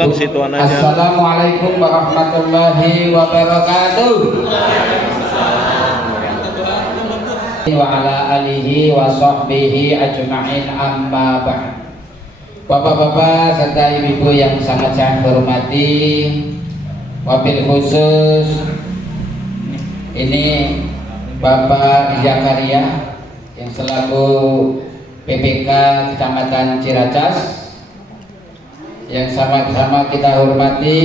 Kang situan aja. Assalamualaikum warahmatullahi wabarakatuh. Wa ala alihi wa sahbihi ajma'in amma ba'd. Bapak-bapak serta ibu-ibu yang sangat saya hormati, wabil khusus ini Bapak Zakaria yang selaku PPK Kecamatan Ciracas, yang sama-sama kita hormati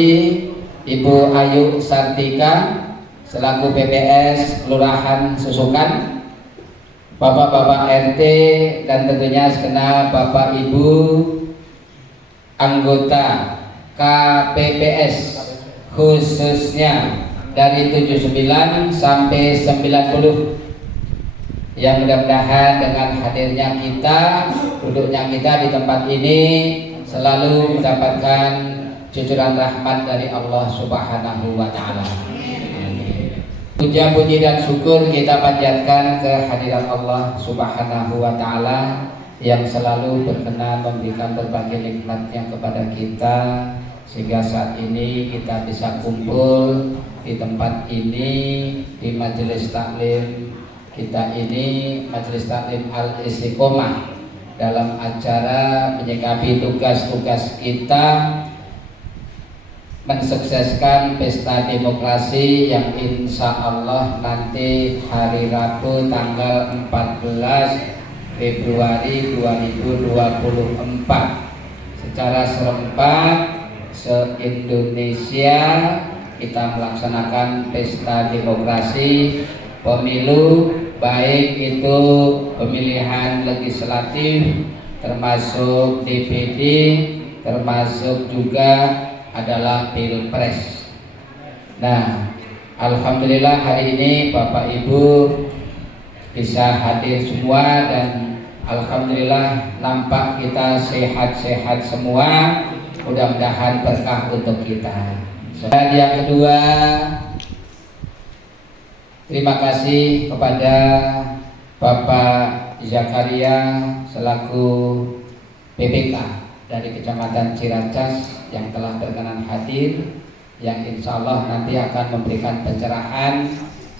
Ibu Ayu Sartika selaku PPS Kelurahan Susukan, Bapak-bapak RT, dan tentunya segenap Bapak Ibu anggota KPPS khususnya dari 79 sampai 90 yang mudah-mudahan dengan hadirnya kita, duduknya kita di tempat ini selalu mendapatkan cucuran rahmat dari Allah Subhanahu wa Ta'ala. Puja, puji dan syukur kita panjatkan kehadiran Allah Subhanahu wa Ta'ala yang selalu berkenan memberikan berbagai nikmatnya kepada kita, sehingga saat ini kita bisa kumpul di tempat ini, di majelis taklim kita ini, majelis taklim Al-Istiqomah, dalam acara menyikapi tugas-tugas kita mensukseskan pesta demokrasi yang insya Allah nanti hari Rabu tanggal 14 Februari 2024 secara serempak se-Indonesia kita melaksanakan pesta demokrasi pemilu, baik itu pemilihan legislatif termasuk DPD, termasuk juga adalah pilpres. Nah, alhamdulillah hari ini Bapak Ibu bisa hadir semua dan alhamdulillah nampak kita sehat-sehat semua. Mudah-mudahan berkah untuk kita. Dan yang kedua, terima kasih kepada Bapak Zakaria selaku PPK dari Kecamatan Ciracas yang telah berkenan hadir, yang insya Allah nanti akan memberikan pencerahan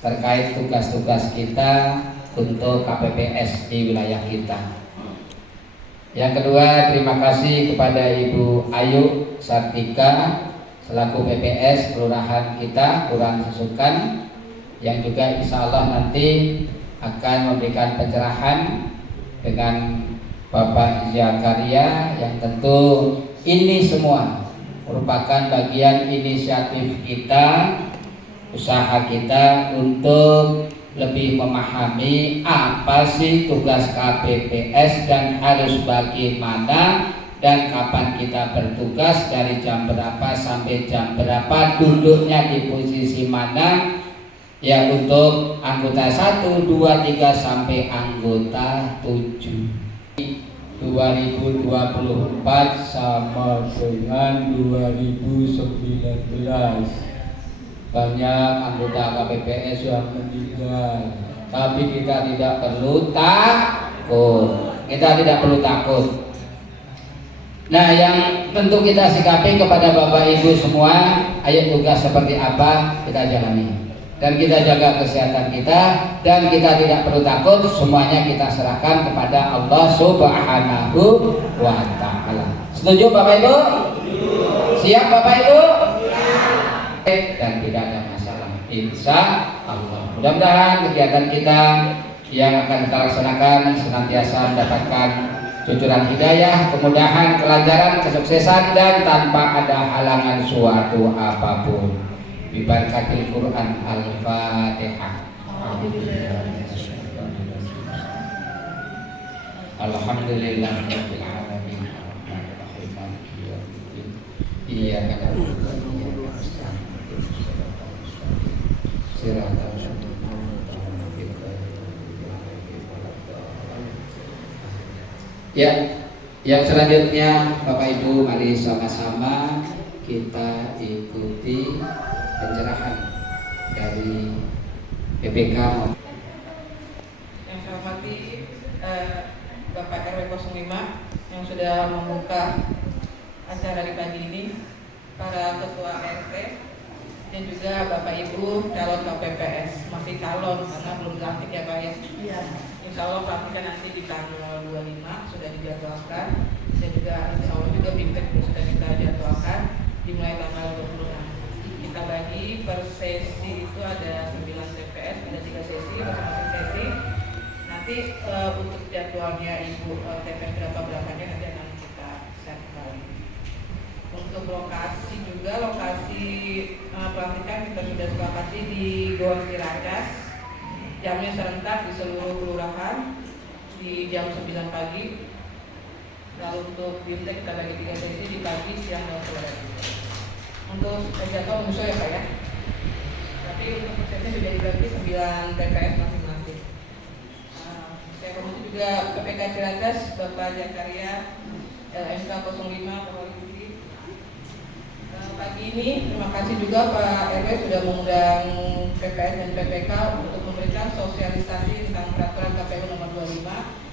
terkait tugas-tugas kita untuk KPPS di wilayah kita. Yang kedua, terima kasih kepada Ibu Ayu Sartika selaku PPS Kelurahan kita, Kelurahan Susukan, yang juga insya Allah nanti akan memberikan pencerahan dengan Bapak Zakaria, yang tentu ini semua merupakan bagian inisiatif kita, usaha kita untuk lebih memahami apa sih tugas KPPS dan harus bagaimana dan kapan kita bertugas, dari jam berapa sampai jam berapa, duduknya di posisi mana, ya untuk anggota 1, 2, 3 sampai anggota 7. 2024 sama dengan 2019. Banyak anggota KPPS yang meninggal, tapi kita tidak perlu takut. Kita tidak perlu takut. Nah, yang tentu kita sikapi kepada Bapak Ibu semua, ayo tugas seperti apa kita jalani. Dan kita jaga kesehatan kita, dan kita tidak perlu takut, semuanya kita serahkan kepada Allah Subhanahu wa Ta'ala. Setuju Bapak Ibu? Siap Bapak Ibu? Dan tidak ada masalah, insya Allah. Mudah-mudahan kegiatan kita yang akan kita laksanakan senantiasa mendapatkan cucuran hidayah, kemudahan, kelancaran, kesuksesan, dan tanpa ada halangan suatu apapun. Bibarakatil Quran. Al-Fatihah. Alhamdulillahirabbil alamin. Iyyaka na'budu wa iyyaka nasta'in. Ya, yang selanjutnya Bapak Ibu, mari sama-sama kita ikuti pencerahan dari PPK. Yang saya hormati Bapak RW 05 yang sudah membuka acara di pagi ini. para ketua RT dan juga Bapak Ibu calon KPPS. Masih calon karena belum dilantik ya Pak ya. Iya. Insya Allah pelantikan nanti di tanggal 25 sudah dijadwalkan, dan juga insya Allah juga BIMTEK sudah kita jadwalkan dimulai tanggal 26. Kita bagi per sesi itu ada 9 TPS, ada 3 sesi, masing-masing sesi. Nanti untuk jadwalnya Ibu TPS berapanya nanti akan kita set kembali. Untuk lokasi juga, lokasi pelantikan kita sudah sepakati di Goa Ciracas. Jamnya serentak di seluruh kelurahan di jam 9 pagi. Lalu untuk BIMTEK kita bagi 3 sesi di pagi, siang, dan sore. Untuk jadwal musuh ya Pak ya. Tapi untuk prosesnya sudah dibagi 9 TPS masing-masing. Saya promosi juga PPK Ciracas Bapak Jakaria LMK 05 Purwodadi. Pagi ini terima kasih juga Pak RW sudah mengundang PPS dan PPK untuk memberikan sosialisasi tentang peraturan KPU nomor 25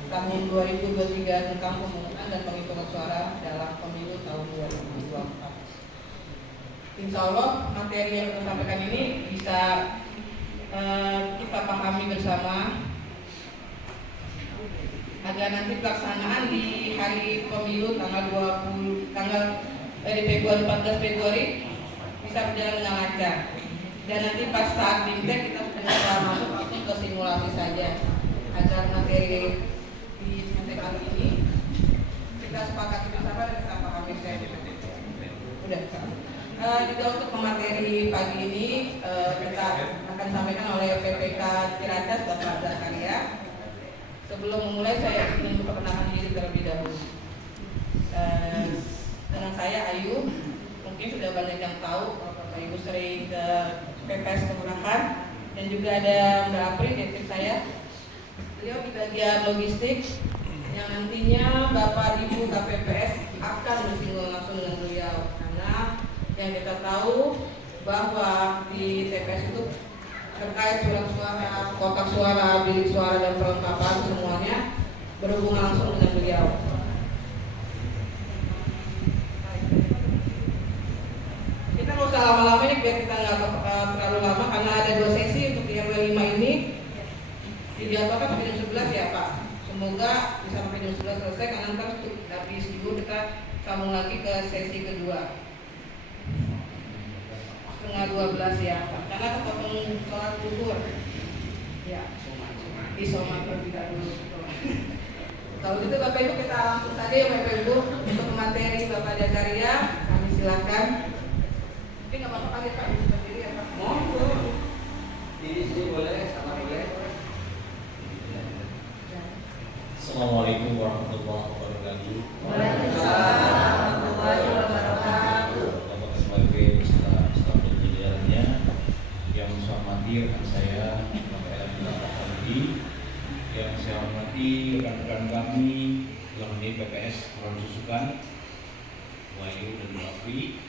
tahun 2023 tentang pemungutan dan penghitungan suara dalam pemilu tahun 2024. Insya Allah materi yang kita sampaikan ini bisa kita pahami bersama agar nanti pelaksanaan di hari pemilu di Februari 14 Februari bisa berjalan dengan lancar. Dan nanti pas saat BIMTEK kita sudah masuk langsung ke simulasi saja agar materi di BIMTEK kali ini kita sepakati bersama dan kita pahami saja. Udah. Juga untuk pemateri pagi ini kita akan sampaikan oleh PPK Ciracas Bapak Zakaria. Sebelum memulai saya ingin memperkenalkan diri terlebih dahulu. Dengan saya Ayu, mungkin sudah banyak yang tahu Bapak Ibu sering ke PPS kelurahan, dan juga ada Mbak Apri direktur saya. Beliau di bagian logistik yang nantinya Bapak Ibu KPPS akan bersinggung langsung dengan beliau, karena yang kita tahu bahwa di TPS itu terkait surat suara, kotak suara, bilik suara, dan perlengkapan semuanya berhubungan langsung dengan beliau. Kita nggak usah lama-lama ini biar kita nggak terlalu lama, karena ada 2 sesi untuk yang RW 5 ini dijadwalkan sampai jam 11 ya Pak. Semoga bisa sampai jam 11 selesai, karena ntar habis dulu kita sambung lagi ke sesi kedua. 11:30 ya Pak, karena ketemu sholat zuhur ya, di Soma terlebih dahulu. Kalau gitu Bapak Ibu kita langsung saja ya Bapak Ibu untuk materi Bapak Jakaria, kami silakan. Tapi nggak apa-apa kali Pak, Ibu berdiri ya Pak. Monggo. Di sini boleh, sama boleh. Assalamualaikum warahmatullahi wabarakatuh. Waalaikumsalam warahmatullahi wabarakatuh. Bapak sebagai staf dan jajarannya yang saya hormati rekan saya Bapak Elvira Fahri, yang saya hormati rekan-rekan kami dalam ini PPS Kelurahan Susukan, Wahyu dan Afri.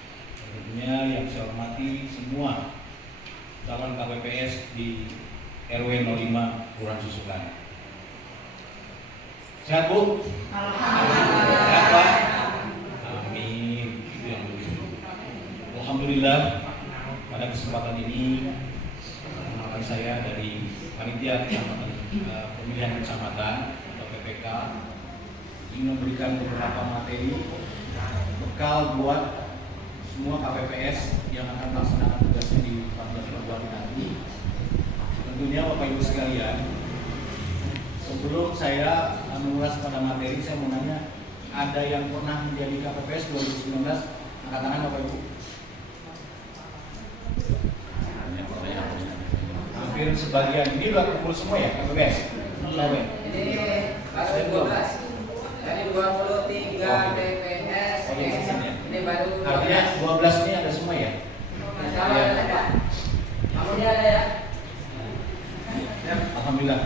Tentunya yang saya hormati semua calon KPPS di RW 05 Kelurahan Susukan. Sehat Bu? Alhamdulillah. Sehat Pak? Amin. Itu yang dulu. Alhamdulillah pada kesempatan ini rekan saya dari panitia pemilihan kecamatan atau PPK ingin memberikan beberapa materi bekal buat semua KPPS yang akan melaksanakan tugasnya di 14 Februari nanti. Tentunya Bapak Ibu sekalian, sebelum saya mengulas pada materi, saya mau nanya, ada yang pernah menjadi KPPS 2019? Angkat tangan Bapak Ibu. Hampir sebagian. Ini udah kumpul semua ya KPPS? Ini baru 12. Dari 23 TPS. Ini baru 12. Artinya 12 ini ada semua ya? Kalau ada. Kamunya ada ya? Alhamdulillah.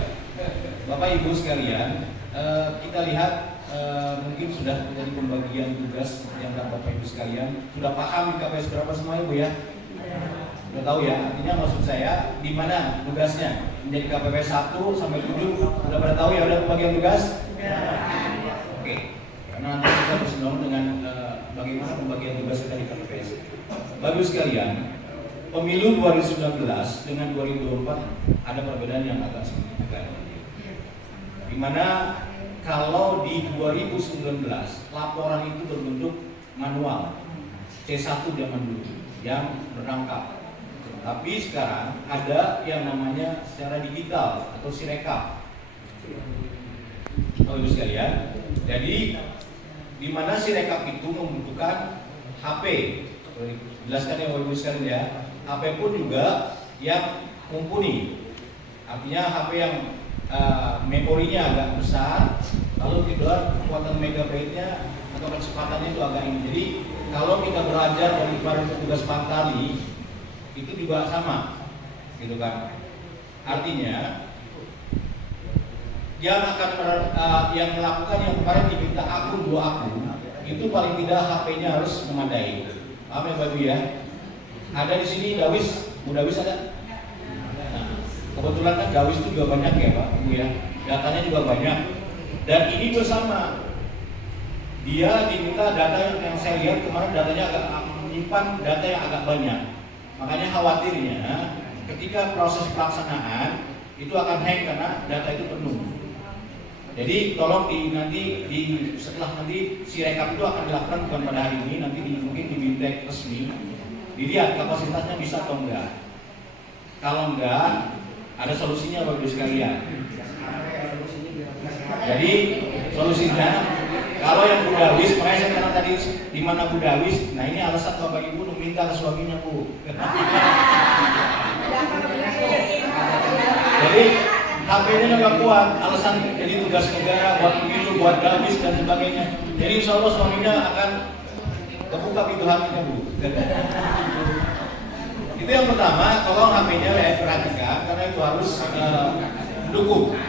Bapak Ibu sekalian, kita lihat mungkin sudah terjadi pembagian tugas yang Bapak Ibu sekalian sudah paham di KPS berapa semua Ibu ya? Sudah tahu ya? Artinya maksud saya di mana tugasnya? Menjadi KPPS 1 sampai 7 sudah pada tahu ya udah pembagian tugas? Oke. Karena nanti kita bersenang dengan bagaimana pembagian tugas kita di KPPS. Bapak sekalian, pemilu 2019 dengan 2024 ada perbedaan yang agak signifikan. Di mana kalau di 2019 laporan itu berbentuk manual C1 zaman dulu yang berangkat. Tapi sekarang ada yang namanya secara digital atau Sirekap. Bapak Ibu sekalian, jadi di mana Sirekap itu membutuhkan HP. Jelaskan ya Bapak Ibu sekalian ya. HP pun juga yang mumpuni. Artinya HP yang memorinya agak besar, lalu kedua kekuatan megabyte-nya atau kecepatannya itu agak ini. Jadi kalau kita belajar dari kemarin tugas Pantali itu juga sama, gitu kan? Artinya yang melakukan yang kemarin diminta akun 2 akun itu paling tidak HP-nya harus memadai. Paham ya Bapak ya? Ada di sini Dawis, Bu Dawis ada? Kebetulan kan Dawis itu juga banyak ya Pak Ibu ya, datanya juga banyak. Dan ini bersama, dia diminta data yang saya lihat kemarin datanya agak menyimpan data yang agak banyak. Makanya khawatirnya ketika proses pelaksanaan itu akan hang karena data itu penuh. Jadi tolong setelah nanti Sirekap itu akan dilakukan bukan pada hari ini, nanti mungkin di Bintek resmi dilihat kapasitasnya bisa atau enggak. Kalau enggak, ada solusinya Bapak Ibu sekalian. Jadi solusinya kalau yang Bu Dawis, makanya saya katakan tadi di mana Bu Dawis, nah ini alasan Bapak Ibu minta ke suaminya Bu. Jadi HP-nya nggak kuat, alasan jadi tugas negara buat pemilu, buat Dawis dan sebagainya. Jadi insya Allah suaminya akan kebuka pintu hatinya Bu. Itu yang pertama, tolong HP-nya perhatikan karena itu harus mendukung.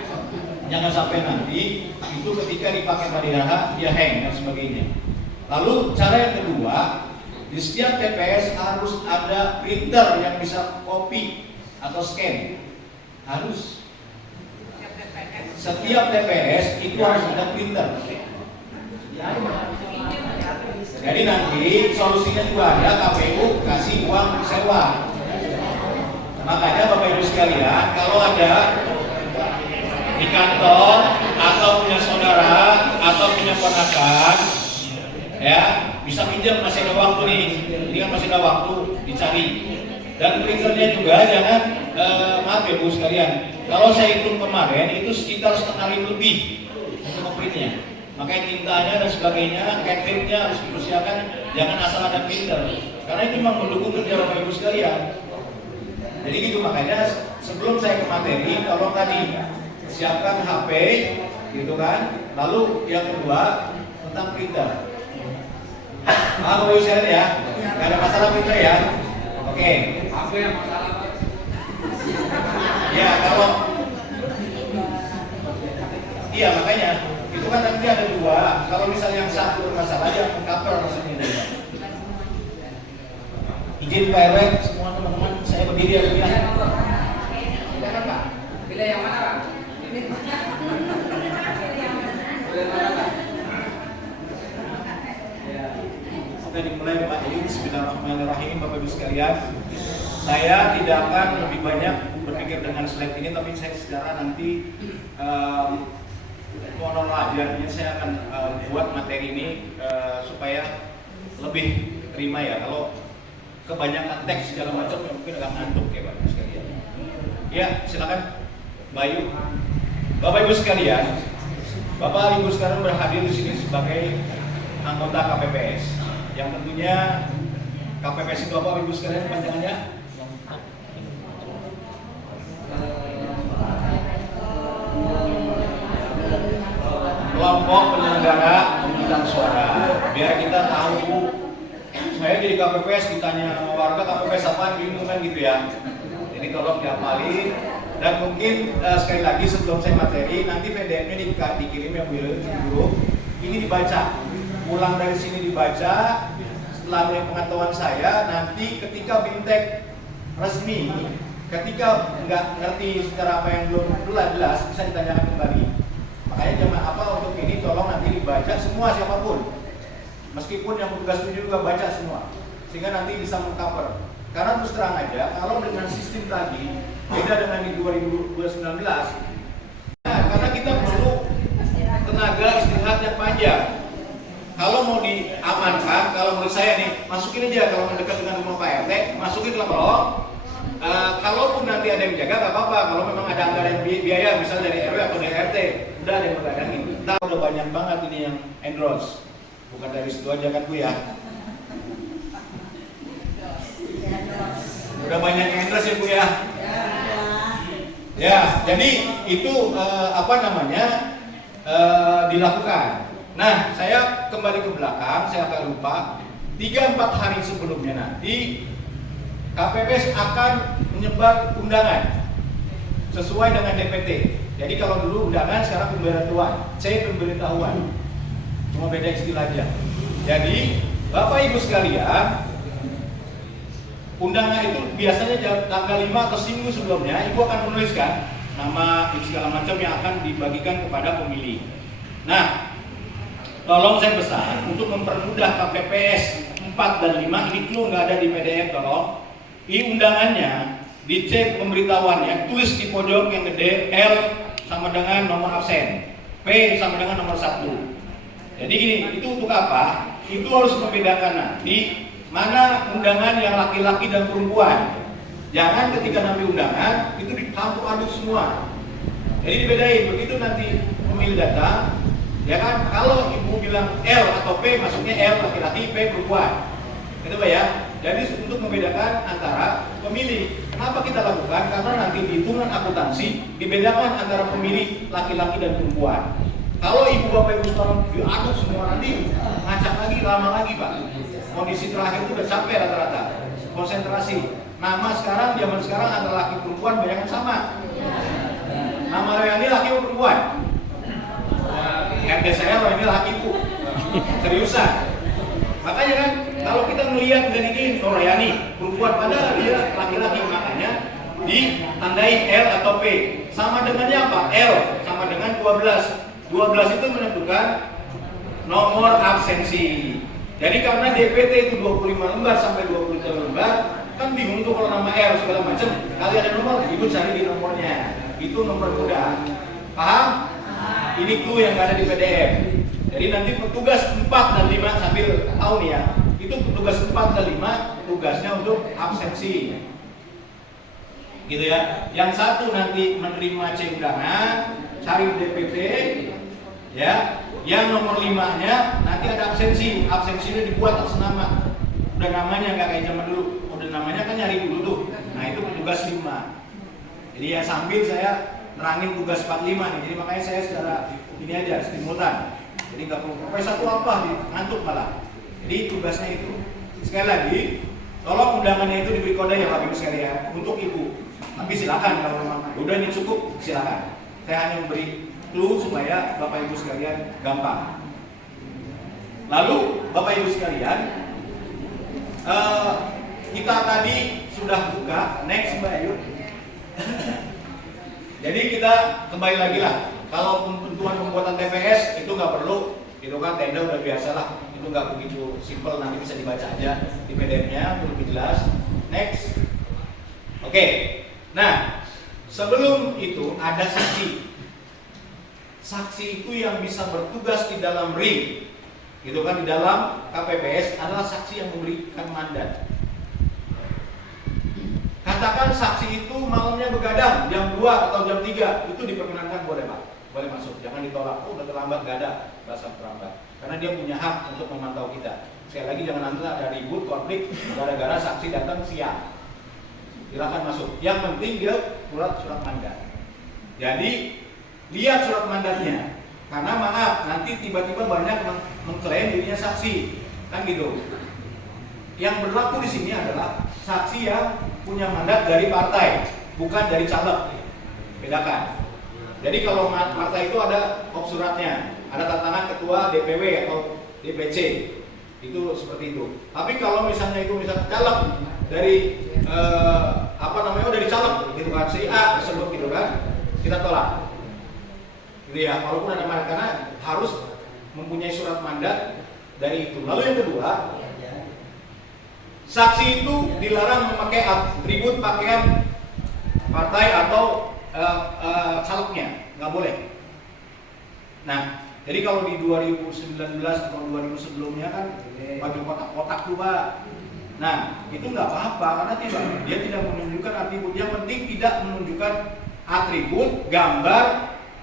Jangan sampai nanti itu ketika dipakai hari H dia hang dan sebagainya. Lalu cara yang kedua, di setiap TPS harus ada printer yang bisa copy atau scan. Harus. Setiap TPS itu harus ada printer. Jadi nanti solusinya juga ada, KPU kasih uang sewa. Makanya Bapak Ibu sekalian, kalau ada di kantor atau punya saudara atau punya ponakan, ya bisa pinjam, masih ada waktu nih. Ini kan masih ada waktu dicari. Dan printernya juga jangan maaf ya Bu sekalian. Kalau saya hitung kemarin itu sekitar 1,5 lebih untuk ngeprintnya. Makanya tintanya dan sebagainya, cathetnya harus dipersiapkan, jangan asal ada printer. Karena itu memang mendukung kerja Bapak Ibu sekalian. Jadi gitu, makanya sebelum saya ke materi, tolong tadi siapkan HP, gitu kan. Lalu yang kedua tentang printer. Bapak Ibu sekalian ya, nggak ada masalah printer ya. Oke. Apa yang masalah Pak? Ya kalau, iya makanya. Itu kan nanti ada 2. Kalau misalnya yang satu bermasalah, yang cover maksudnya. Izin Pak RW, semua teman-teman, saya berdiri ya. Silakan Pak. Pilih yang mana Pak? Pilih yang mana Pak? Oke, dimulai Pak. Jadi bismillahirrahmanirrahim Bapak Ibu sekalian. Saya tidak akan lebih banyak berpikir dengan slide ini, tapi saya secara nanti kronologinya saya akan buat materi ini supaya lebih terima ya. Kalau kebanyakan teks segala macam ya mungkin agak ngantuk ya Bapak Ibu sekalian. Ya silakan Bayu. Bapak Ibu sekalian, Bapak Ibu sekarang berhadir di sini sebagai anggota KPPS. Yang tentunya KPPS itu Bapak Ibu sekalian panjangannya kelompok penyelenggara pemungutan suara. Biar kita tahu, saya jadi KPPS ditanya sama warga KPPS apa, bingung kan gitu ya. Jadi tolong dihafalin. Dan mungkin sekali lagi sebelum saya materi, nanti PDF-nya dikirim ya Bu Yul, di grup. Ini dibaca, pulang dari sini dibaca. Setelah dari pengetahuan saya, nanti ketika Bintek resmi, ketika nggak ngerti secara apa yang belum jelas, bisa ditanyakan kembali. Makanya jangan apa untuk ini tolong nanti dibaca semua siapapun. Meskipun yang petugas itu juga baca semua, sehingga nanti bisa mengcover. Karena terus terang aja, kalau dengan sistem tadi beda dengan di 2019, karena kita perlu tenaga istirahat yang panjang. Kalau mau diamankan, kalau menurut saya nih, masukin aja kalau mendekat dengan rumah Pak RT, masukin lah kalau kalaupun nanti ada yang jaga nggak apa-apa. Kalau memang ada anggaran biaya, misalnya dari RW atau dari RT, udah ada yang bergadangin. Kita udah banyak banget ini yang endorse. Bukan dari situ aja kan Bu ya. Udah banyak yang endorse ya Bu ya. Ya, jadi itu dilakukan. Nah, saya kembali ke belakang, saya agak lupa. 3-4 hari sebelumnya nanti KPPS akan menyebar undangan sesuai dengan DPT. Jadi kalau dulu undangan, sekarang pemberitahuan. Pemberitahuan. Cuma beda istilah aja. Jadi, Bapak Ibu sekalian, undangan itu biasanya tanggal 5 atau seminggu sebelumnya, Ibu akan menuliskan nama segala macam yang akan dibagikan kepada pemilih. Nah, tolong saya pesan untuk mempermudah KPPS 4 dan 5, ini clue nggak ada di PDF, tolong. Di undangannya, dicek pemberitahuannya, tulis di pojok yang gede, L sama dengan nomor absen, P sama dengan nomor 1. Jadi gini, itu untuk apa? Itu harus membedakan nanti mana undangan yang laki-laki dan perempuan. Jangan ketika nanti undangan itu dicampur aduk semua. Jadi dibedain, begitu nanti pemilih datang, ya kan? Kalau ibu bilang L atau P, masuknya L laki-laki, P perempuan. Itu Pak ya. Jadi untuk membedakan antara pemilih. Kenapa kita lakukan? Karena nanti di hitungan akuntansi dibedakan antara pemilih laki-laki dan perempuan. Kalau ibu bapak ibu sekarang diaduk semua nanti ngacak lagi, lama lagi Pak. Kondisi terakhir itu udah capek rata-rata. Konsentrasi. Nama sekarang, zaman sekarang antara laki perempuan banyak sama. Nama Royani laki atau perempuan? RT saya Royani laki Bu. Seriusan. Makanya kan kalau kita melihat dari ini Royani perempuan, padahal dia laki-laki, makanya ditandai L atau P. Sama dengannya apa? L sama dengan 12. 12 itu menentukan nomor absensi. Jadi karena DPT itu 25 lembar sampai 23 lembar, kan bingung tuh kalau nama R segala macam. Kali ada nomor, ibu cari di nomornya. Itu nomor mudah. Paham? Ini clue yang ada di PDF. Jadi nanti petugas 4 dan 5 sambil tahu nih ya. Itu petugas 4 dan 5 tugasnya untuk absensi. Gitu ya. Yang satu nanti menerima C undangan, cari DPT, ya. Yang nomor 5-nya nanti ada absensi. Absensinya dibuat atas nama. Udah namanya nggak kayak zaman dulu. Udah namanya kan nyari dulu tuh. Nah itu petugas 5. Jadi ya sambil saya nerangin tugas 45 nih. Jadi makanya saya secara ini aja simultan. Jadi nggak perlu satu apa ngantuk malah. Jadi tugasnya itu. Sekali lagi, tolong undangannya itu diberi kode ya Bapak Ibu sekalian untuk Ibu. Tapi silakan kalau memang udah ini cukup, silakan. Saya hanya memberi clue supaya Bapak Ibu sekalian gampang. Lalu Bapak Ibu sekalian, kita tadi sudah buka. Next Mbak Ayu. Jadi kita kembali lagi lah. Kalau ketentuan pembuatan TPS itu nggak perlu, itu kan tenda udah biasa lah. Itu nggak begitu simple, nanti bisa dibaca aja di PDF-nya lebih jelas. Next. Oke. Nah, sebelum itu ada saksi. Saksi itu yang bisa bertugas di dalam ring, gitu kan, di dalam KPPS adalah saksi yang memberikan mandat. Katakan saksi itu malamnya begadang jam 2 atau jam 3, itu diperkenankan boleh Pak, boleh masuk, jangan ditolak. Oh udah terlambat, gak ada bahasa terlambat, karena dia punya hak untuk memantau kita. Sekali lagi jangan nanti ada ribut, konflik gara-gara saksi datang siang. Silakan masuk. Yang penting dia surat mandat. Jadi lihat surat mandatnya, karena maaf nanti tiba-tiba banyak mengklaim dirinya saksi, kan gitu. Yang berlaku di sini adalah saksi yang punya mandat dari partai, bukan dari caleg. Bedakan. Jadi kalau partai itu ada kop suratnya, ada tantangan ketua DPW atau DPC, itu seperti itu. Tapi kalau misalnya itu caleg dari dari caleg, gitu kan, si A tersebut gitu kan, kita tolak. Gitu ya, walaupun ada mandat, karena harus mempunyai surat mandat dari itu. Lalu yang kedua, saksi itu dilarang memakai atribut pakaian partai atau calegnya, nggak boleh. Nah, jadi kalau di 2019 atau 2000 sebelumnya kan baju kotak-kotak tuh Pak. Nah, itu nggak apa-apa karena dia tidak menunjukkan atribut. Yang penting tidak menunjukkan atribut, gambar,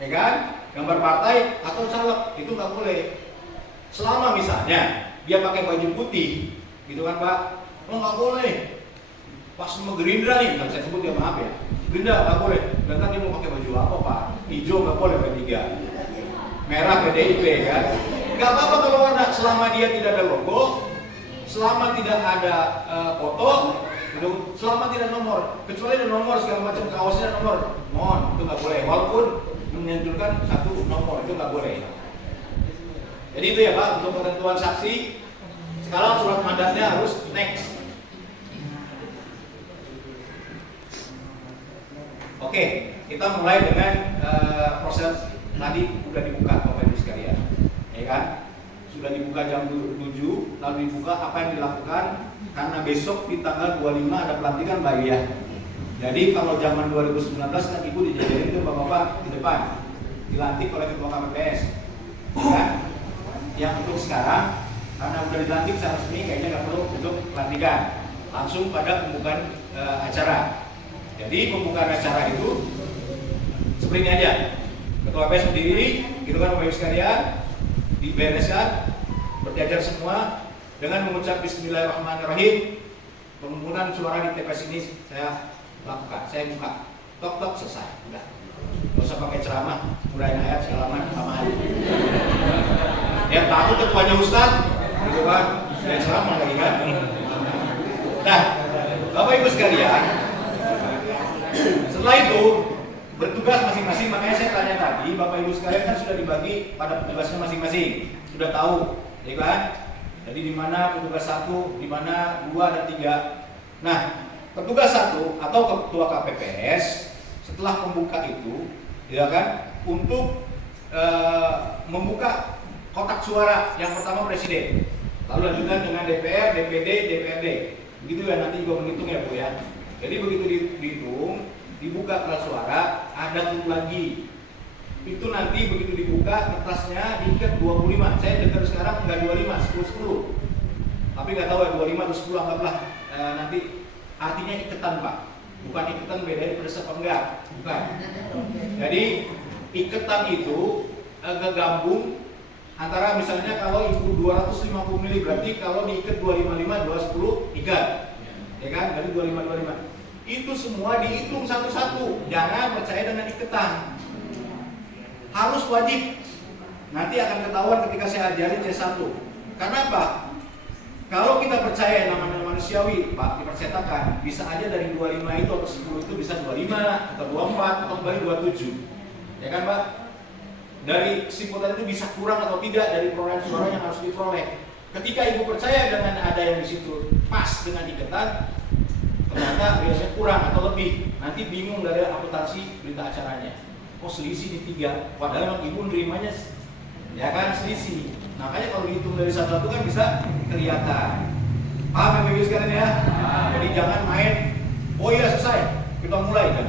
ya kan? Gambar partai atau caleg, itu nggak boleh. Selama misalnya dia pakai baju putih, gitu kan Pak? Oh nggak boleh. Pas sama Gerindra nih, nggak saya sebut ya, maaf ya. Gerindra nggak boleh. Dan kan dia mau pakai baju apa Pak? Hijau nggak boleh, P3. Merah PDIP kan? Nggak apa-apa kalau warna, selama dia tidak ada logo, selama tidak ada foto, gitu, selama tidak nomor, kecuali ada nomor segala macam, kaosnya nomor, mohon itu nggak boleh. Walaupun menunjukkan satu nomor itu nggak boleh. Jadi itu ya Pak untuk ketentuan saksi. Sekarang surat mandatnya harus next. Oke, kita mulai dengan proses tadi udah dibuka Bapak Ibu sekalian, ya kan? Sudah dibuka jam 7, lalu dibuka apa yang dilakukan karena besok di tanggal 25 ada pelantikan Mbak ya. Jadi kalau zaman 2019 kan Ibu dijajarin ke Bapak-bapak di depan, dilantik oleh Ketua KPPS, kan? Yang untuk sekarang karena udah dilantik secara resmi kayaknya nggak perlu untuk pelantikan, langsung pada pembukaan acara. Jadi pembukaan acara itu seperti ini aja. Ketua KPPS berdiri, gitu kan Bapak Ibu sekalian, dibereskan, berjajar semua dengan mengucap Bismillahirrahmanirrahim. Pengumpulan suara di TPS ini saya lakukan, saya buka, tok selesai, udah. Gak usah pakai ceramah, urain ayat segala macam. Yang takut ketuanya Ustaz, gitu kan, saya ceramah lagi kan. Nah, Bapak Ibu sekalian, setelah itu bertugas masing-masing. Makanya saya tanya tadi, Bapak Ibu sekalian kan sudah dibagi pada petugasnya masing-masing, sudah tahu, ya kan? Jadi di mana petugas 1, di mana 2 dan 3. Nah, petugas 1 atau ketua KPPS setelah membuka itu, ya kan, untuk membuka kotak suara yang pertama presiden, lalu lanjutkan dengan DPR, DPD, DPRD. Begitu ya, nanti juga menghitung ya Bu ya. Jadi begitu dihitung, dibuka kertas suara, ada tuh lagi. Itu nanti begitu dibuka kertasnya diikat 25. Saya dengar sekarang enggak 25, 10. Tapi nggak tahu ya 25 atau 10, anggaplah nanti artinya iketan Pak. Bukan iketan bedain pedes apa enggak, bukan. Jadi iketan itu kegabung antara misalnya kalau ibu 250 mili berarti kalau diikat 255, 210 ikat. Ya kan? Dari 25. Itu semua dihitung satu-satu. Jangan percaya dengan iketan. Harus wajib. Nanti akan ketahuan ketika saya ajarin C1. Karena apa? Kalau kita percaya namanya manusiawi, Pak, dipercetakan, bisa aja dari 25 itu atau 10 itu bisa 25 atau 24 atau kembali 27. Ya kan, Pak? Dari kesimpulan itu bisa kurang atau tidak dari perolehan suara yang harus diperoleh. Ketika ibu percaya dengan ada yang di situ pas dengan iketan, ternyata biasanya kurang atau lebih. Nanti bingung dari akuntansi berita acaranya. Oh selisih di 3, padahal memang ibu nerimanya ya kan selisih. Makanya kalau dihitung dari satu-satu kan bisa kelihatan. Paham ya Bapak sekalian ya? Jadi jangan main, oh iya selesai, kita mulai kan.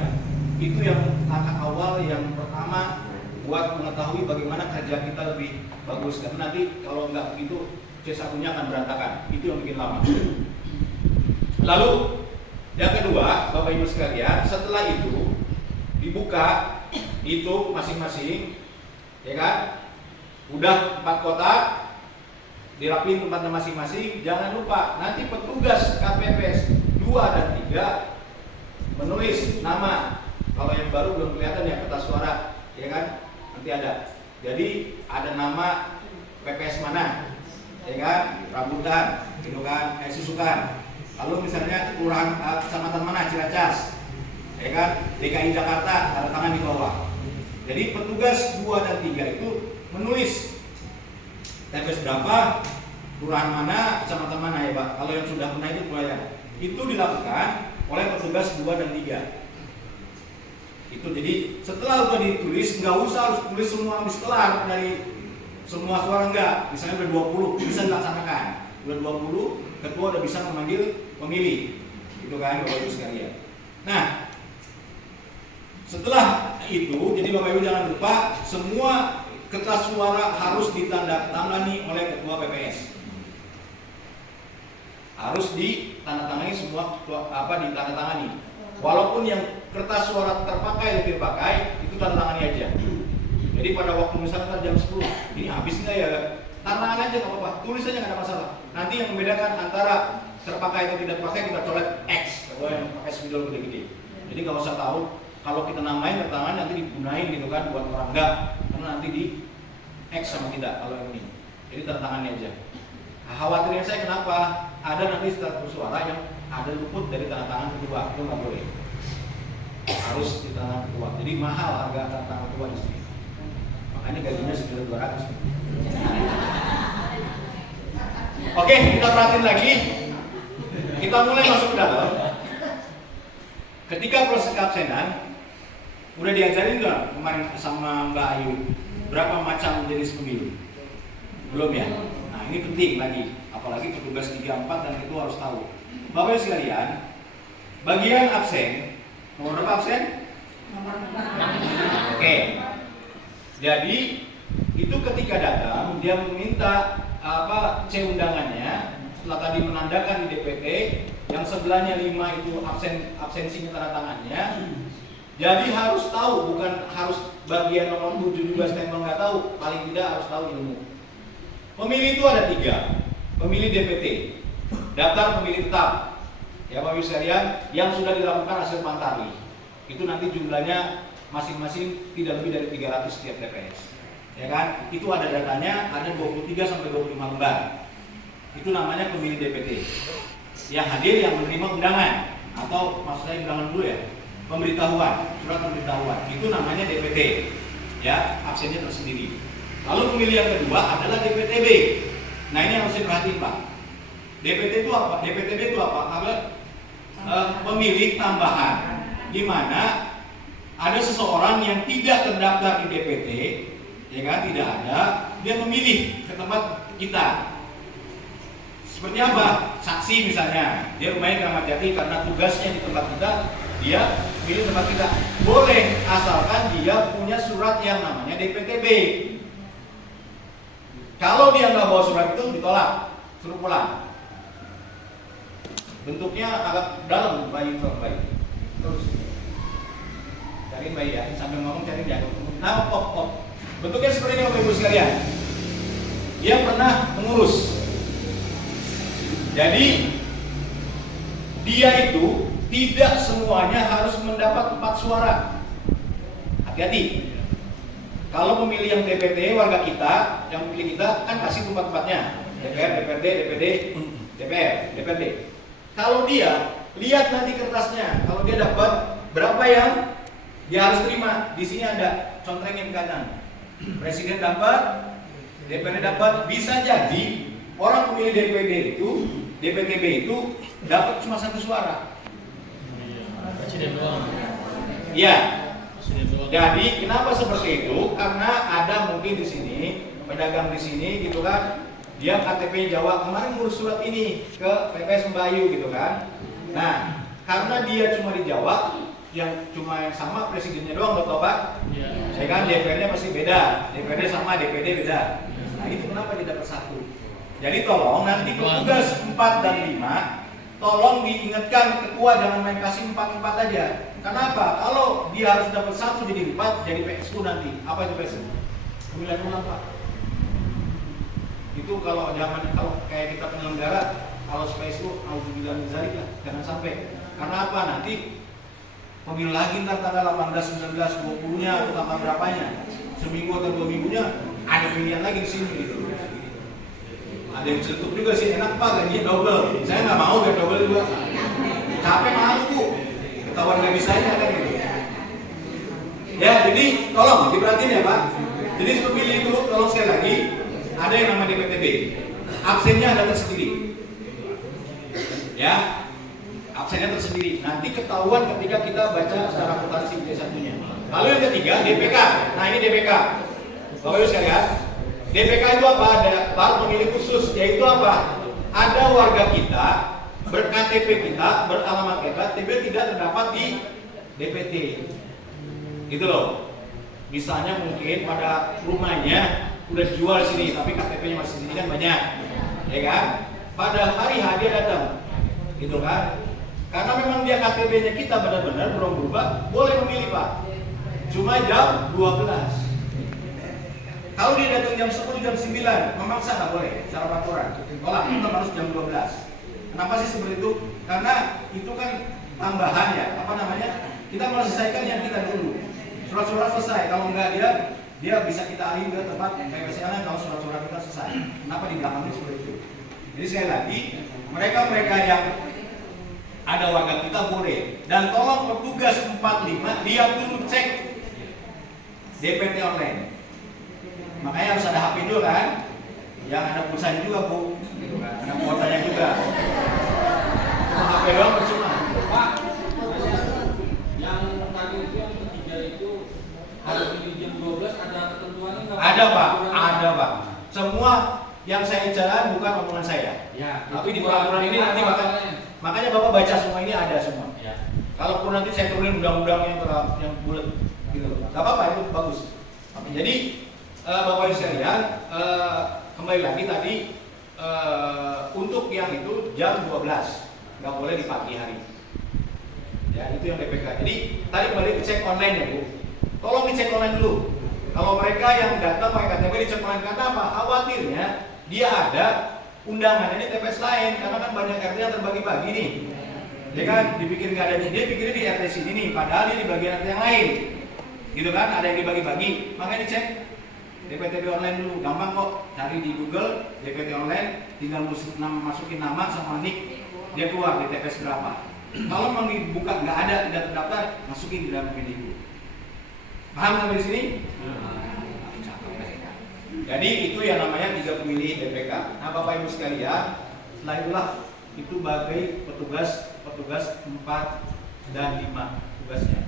Itu yang langkah awal yang pertama buat mengetahui bagaimana kerja kita lebih bagus. Karena nanti kalau nggak begitu C1-nya akan berantakan. Itu yang bikin lama. Lalu yang kedua, Bapak Ibu sekalian, setelah itu dibuka itu masing-masing, ya kan? Udah 4 kotak, dirapiin tempatnya masing-masing. Jangan lupa nanti petugas KPPS 2 dan 3 menulis nama. Kalau yang baru belum kelihatan ya kertas suara, ya kan? Nanti ada. Jadi ada nama PPS mana, ya kan? Rambutan, gitu kan? Susukan. Lalu misalnya kelurahan kecamatan mana, Ciracas, ya kan? DKI Jakarta, tanda tangan di bawah. Jadi petugas 2 dan 3 itu menulis TPS berapa, kelurahan mana, kecamatan mana ya Pak. Kalau yang sudah pernah itu pelayan. Itu dilakukan oleh petugas 2 dan 3. Itu jadi setelah udah ditulis, nggak usah harus tulis semua habis kelar dari semua suara enggak, misalnya udah 20 bisa dilaksanakan. Udah 20, ketua udah bisa memanggil pemilih. Itu kan Bapak Ibu sekalian. Nah, setelah itu, jadi Bapak Ibu jangan lupa semua kertas suara harus ditandatangani oleh ketua PPS. Harus ditandatangani semua ditandatangani. Walaupun yang kertas suara terpakai atau tidak pakai itu tanda tangani aja. Jadi pada waktu misalnya jam 10 ini habis nggak ya? Tanda tangan aja nggak apa-apa, tulis aja nggak ada masalah. Nanti yang membedakan antara terpakai atau tidak terpakai kita coret X. Kalau yang pakai spidol gede-gede. Jadi nggak usah tahu kalau kita namain tanda tangan nanti digunain gitu kan buat orang enggak, karena nanti di X sama tidak kalau yang ini. Jadi tanda tangannya aja. Nah, khawatirnya saya kenapa? Ada nanti start suara yang ada luput dari tanda tangan kedua, itu nggak boleh. Harus di tangan kedua. Jadi mahal harga tanda tangan kedua di sini. Makanya gajinya sekitar 200. Oke, kita perhatiin lagi. Kita mulai masuk ke dalam. Ketika proses keabsenan, udah diajarin nggak kemarin sama Mbak Ayu berapa macam jenis pemilu? Belum ya? Nah ini penting lagi, apalagi petugas 34 dan itu harus tahu. Bapak Ibu sekalian, bagian absen, nomor berapa absen? Oke. Jadi itu ketika datang dia meminta C undangannya, setelah tadi menandakan di DPT yang sebelahnya 5 itu absensinya tanda tangannya. Jadi harus tahu, bukan harus bagian nomor 7 juga stempel nggak tahu, paling tidak harus tahu ilmu. Pemilih itu ada 3, pemilih DPT, daftar pemilih tetap, ya Bapak Ibu sekalian, yang sudah dilakukan hasil pantarli. Itu nanti jumlahnya masing-masing tidak lebih dari 300 setiap TPS, ya kan? Itu ada datanya, ada 23 sampai 25 lembar. Itu namanya pemilih DPT. Yang hadir yang menerima undangan atau maksudnya undangan dulu ya. Pemberitahuan, surat pemberitahuan, itu namanya DPT, ya absennya tersendiri. Lalu pemilih yang kedua adalah DPTB. Nah ini harus diperhatiin Pak. DPT itu apa? DPTB itu apa? Adalah pemilih tambahan, di mana ada seseorang yang tidak terdaftar di DPT, ya kan? Tidak ada, dia memilih ke tempat kita. Seperti apa? Saksi misalnya, dia rumahnya di Kramat Jati karena tugasnya di tempat kita. Dia pilih tempat kita, boleh asalkan dia punya surat yang namanya DPTB. Kalau dia nggak bawa surat itu ditolak, suruh pulang. Bentuknya agak dalam, bayi. Terus cari bayi ya, sambil ngomong cari dia. Nah, bentuknya seperti ini Bapak Ibu sekalian. Dia pernah mengurus. Jadi dia itu tidak semuanya harus mendapat 4 suara. Hati-hati. Kalau pemilih yang DPT warga kita, yang pilih kita kan kasih tempat-tempatnya. DPR, DPRD, DPD, DPR, DPRD. Kalau dia lihat nanti kertasnya, kalau dia dapat berapa yang dia harus terima, di sini ada contrengin kanan. Presiden dapat, DPRD dapat, bisa jadi orang pemilih DPD itu, DPTB itu dapat cuma 1 suara. Presiden doang. Iya. Presiden doang. Jadi kenapa seperti itu? Karena ada mungkin di sini pedagang di sini gitu kan, dia KTP Jawa kemarin ngurus surat ini ke PPS Mbayu gitu kan. Nah, karena dia cuma di Jawa, yang sama presidennya doang betul Pak? Iya. Saya kan DPR-nya masih beda, DPRD sama DPD beda. Nah itu kenapa tidak bersatu? Jadi tolong nanti petugas 4 dan 5 tolong diingatkan ketua jangan main kasih 4 aja. Kenapa? Kalau dia harus dapat 1 jadi 4 jadi PSU nanti. Apa itu PSU? Pemilihan ulang Pak. Itu kalau kayak kita penyelenggara kalau PSU alhamdulillah zalik lah, jangan sampai. Karena apa? Nanti pemilu lagi ntar tanggal 18, 19, 20-nya atau tanggal berapanya. Seminggu atau 2 minggunya ada pemilihan lagi di sini gitu. Ada yang celutuk juga sih, enak Pak gajinya double. Saya nggak mau biar double juga. Capek malu Bu, ketahuan nggak bisanya kan gitu. Ya jadi tolong diperhatiin ya Pak. Jadi pemilih itu tolong sekali lagi ada yang nama DPTB. Absennya ada tersendiri. Ya, absennya tersendiri. Nanti ketahuan ketika kita baca secara akuntansi D1-nya. Lalu yang ketiga DPK. Nah ini DPK. Bapak Ibu sekalian, DPK itu apa? Ada Pak pemilih khusus, yaitu apa? Ada warga kita ber-KTP kita, beralamat KTP tidak terdapat di DPT. Gitu loh. Misalnya mungkin pada rumahnya udah dijual sini, tapi KTP-nya masih sini kan banyak, ya kan? Pada hari H dia datang, gitu kan? Karena memang dia KTP-nya kita benar-benar belum berubah, boleh memilih Pak. Cuma jam 12. Kalau dia datang jam 10, jam 9, memaksa nggak boleh, secara peraturan. Kalau kita harus jam 12. Kenapa sih seperti itu? Karena itu kan tambahan ya, apa namanya? Kita melesaikan yang kita dulu. Surat-surat selesai, kalau enggak dia bisa kita alih ke tempat PPSN kalau surat-surat kita selesai. Kenapa di belakang itu seperti itu? Jadi sekali lagi, mereka yang ada warga kita boleh. Dan tolong petugas 45 dia turun cek DPT online. Makanya harus ada HP juga kan? Yang ada pulsanya juga Bu, gitu kan? Ada kuotanya juga. HP doang percuma. Pak, yang tadi itu yang ketiga itu harus di jam 12 ada ketentuannya nggak? Ada Pak, ada Pak. Semua yang saya bicara bukan omongan saya. Ya, Tapi di peraturan ini nanti makanya Bapak baca semua ini ada semua. Ya. Kalaupun nanti saya turunin undang-undang yang bulat gitu, nggak apa-apa itu bagus. Jadi Bapak Ibu sekalian, kembali lagi tadi untuk yang itu jam 12, nggak boleh di pagi hari. Ya itu yang DPK. Jadi tadi kembali cek online ya Bu. Tolong dicek online dulu. Kalau mereka yang datang pakai KTP dicek online karena apa? Khawatirnya dia ada undangan ini TPS lain karena kan banyak RT yang terbagi-bagi nih. Dia kan dipikir nggak ada dia pikirnya di RT sini nih, padahal dia di bagian RT yang lain. Gitu kan? Ada yang dibagi-bagi. Makanya dicek DPTP online dulu, gampang kok. Cari di Google DPT online, tinggal masukin nama sama nick, dia keluar di TPS berapa. Kalau mau dibuka nggak ada, tidak terdaftar, masukin di dalam pemilih. Paham sampai di sini? Jadi itu yang namanya 3 pemilih DPK. Nah Bapak Ibu sekalian, setelah itulah itu bagai petugas 4 dan 5 tugasnya.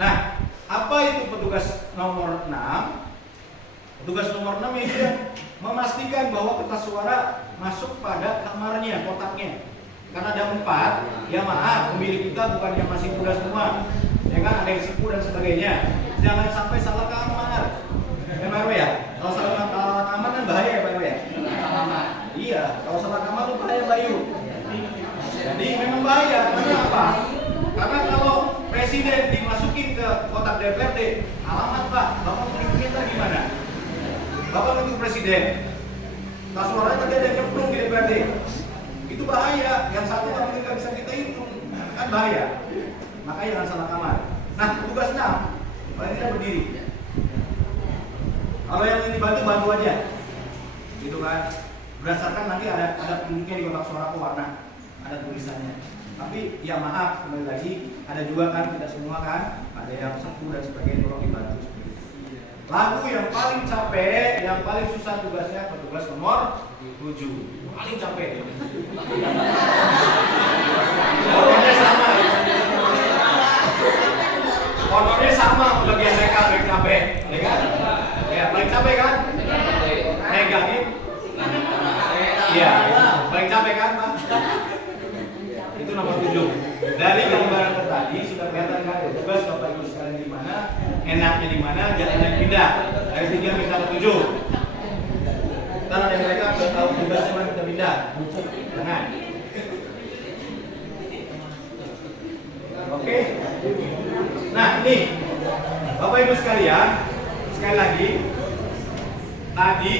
Nah, apa itu petugas nomor 6? Petugas nomor 6 itu memastikan bahwa kertas suara masuk pada kamarnya, kotaknya. Karena ada 4, ya maaf, pemilih kita bukan yang masih muda semua. Ya kan, ada yang sepuh dan sebagainya. Jangan sampai salah kamar. Ya Pak RW ya? Kalau salah kamar kan bahaya ya Pak RW ya? Iya, kalau salah kamar itu bahaya Bayu. Jadi memang bahaya, karena apa? Karena kalau presiden dimasukin ke kotak DPRD, alamat Pak, Bapak mau kita gimana? Bapak untuk presiden, nah suaranya tadi ada yang nyemplung di DPRD. Itu bahaya, yang satu orang nggak bisa kita hitung, kan bahaya. Makanya jangan salah kamar. Nah, tugas 6, paling tidak berdiri. Kalau yang ini bantu aja, gitu kan. Berdasarkan nanti ada penduduknya di kotak suara warna, ada tulisannya. Tapi ya maaf, kembali lagi ada juga kan tidak semua kan, ada yang sepuh dan sebagainya, tolong dibantu. Lagu yang paling capek, yang paling susah tugasnya petugas nomor 7. Paling capek. Honornya sama. Honornya sama bagian mereka paling capek, ya kan? Ya paling capek kan? Negatif. Iya, paling capek kan Pak? Itu nomor 7. Dari gambaran tadi sudah kelihatan kan tugas Bapak Ibu sekalian di mana, enaknya di mana, jalannya pindah dari 3 pindah ke 7. Ntar ada mereka sudah tahu tugasnya mana kita pindah. Jangan. Oke. Nah ini Bapak Ibu sekalian, sekali lagi tadi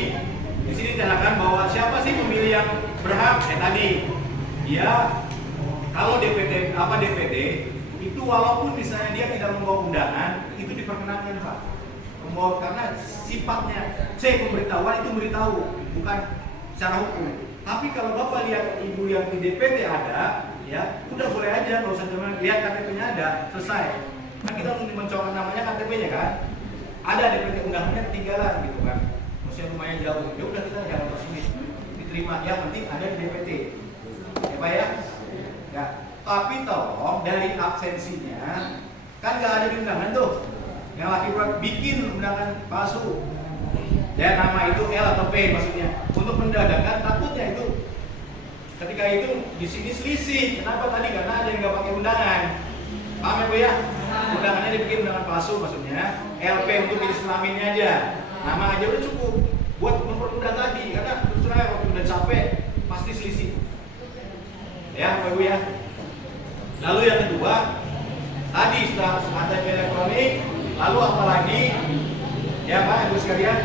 di sini dikatakan bahwa siapa sih pemilih yang berhak? Tadi dia kalau DPT itu walaupun misalnya dia tidak membawa undangan itu diperkenankan Pak. Membawa karena sifatnya pemberitahuan itu memberitahu bukan secara hukum. Tapi kalau Bapak lihat ibu yang di DPT ada, ya udah boleh aja, nggak usah cuma lihat KTP-nya ada, selesai. Kan kita untuk mencoret namanya KTP-nya kan, ada DPT undangannya ketinggalan gitu kan, maksudnya lumayan jauh. Ya udah kita jangan pesimis, diterima ya penting ada di DPT, ya Pak ya. Ya, tapi tolong dari absensinya kan nggak ada di undangan tuh, yang laki bikin undangan palsu. Ya, nama itu L atau P maksudnya. Untuk mendadakan takutnya itu ketika itu di sini selisih. Kenapa tadi? Karena ada yang nggak pakai undangan. Paham ya Bu ya? Undangannya dibikin undangan palsu maksudnya. LP untuk jenis kelaminnya aja. Nama aja udah cukup buat mempermudah tadi. Karena terus terang waktu udah capek pasti selisih. Ya, Bapak Ibu ya. Lalu yang kedua, tadi setelah KTP elektronik, lalu apalagi ya Pak Ibu sekalian,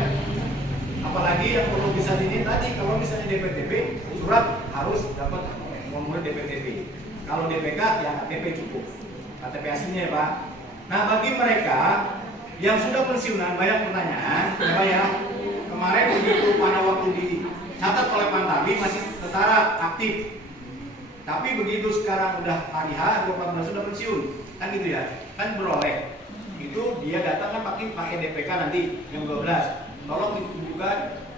apalagi yang perlu bisa ini tadi kalau misalnya DPTB surat harus dapat nomor DPTB. Kalau DPK ya KTP cukup, KTP aslinya ya Pak. Nah bagi mereka yang sudah pensiunan banyak pertanyaan, ya Pak ya. Kemarin begitu pada waktu dicatat oleh Pantabi masih setara aktif. Tapi begitu sekarang udah hari H, 2014 sudah pensiun, kan gitu ya, kan beroleh. Itu dia datang kan pakai DPK nanti yang 12. Tolong ditunjukkan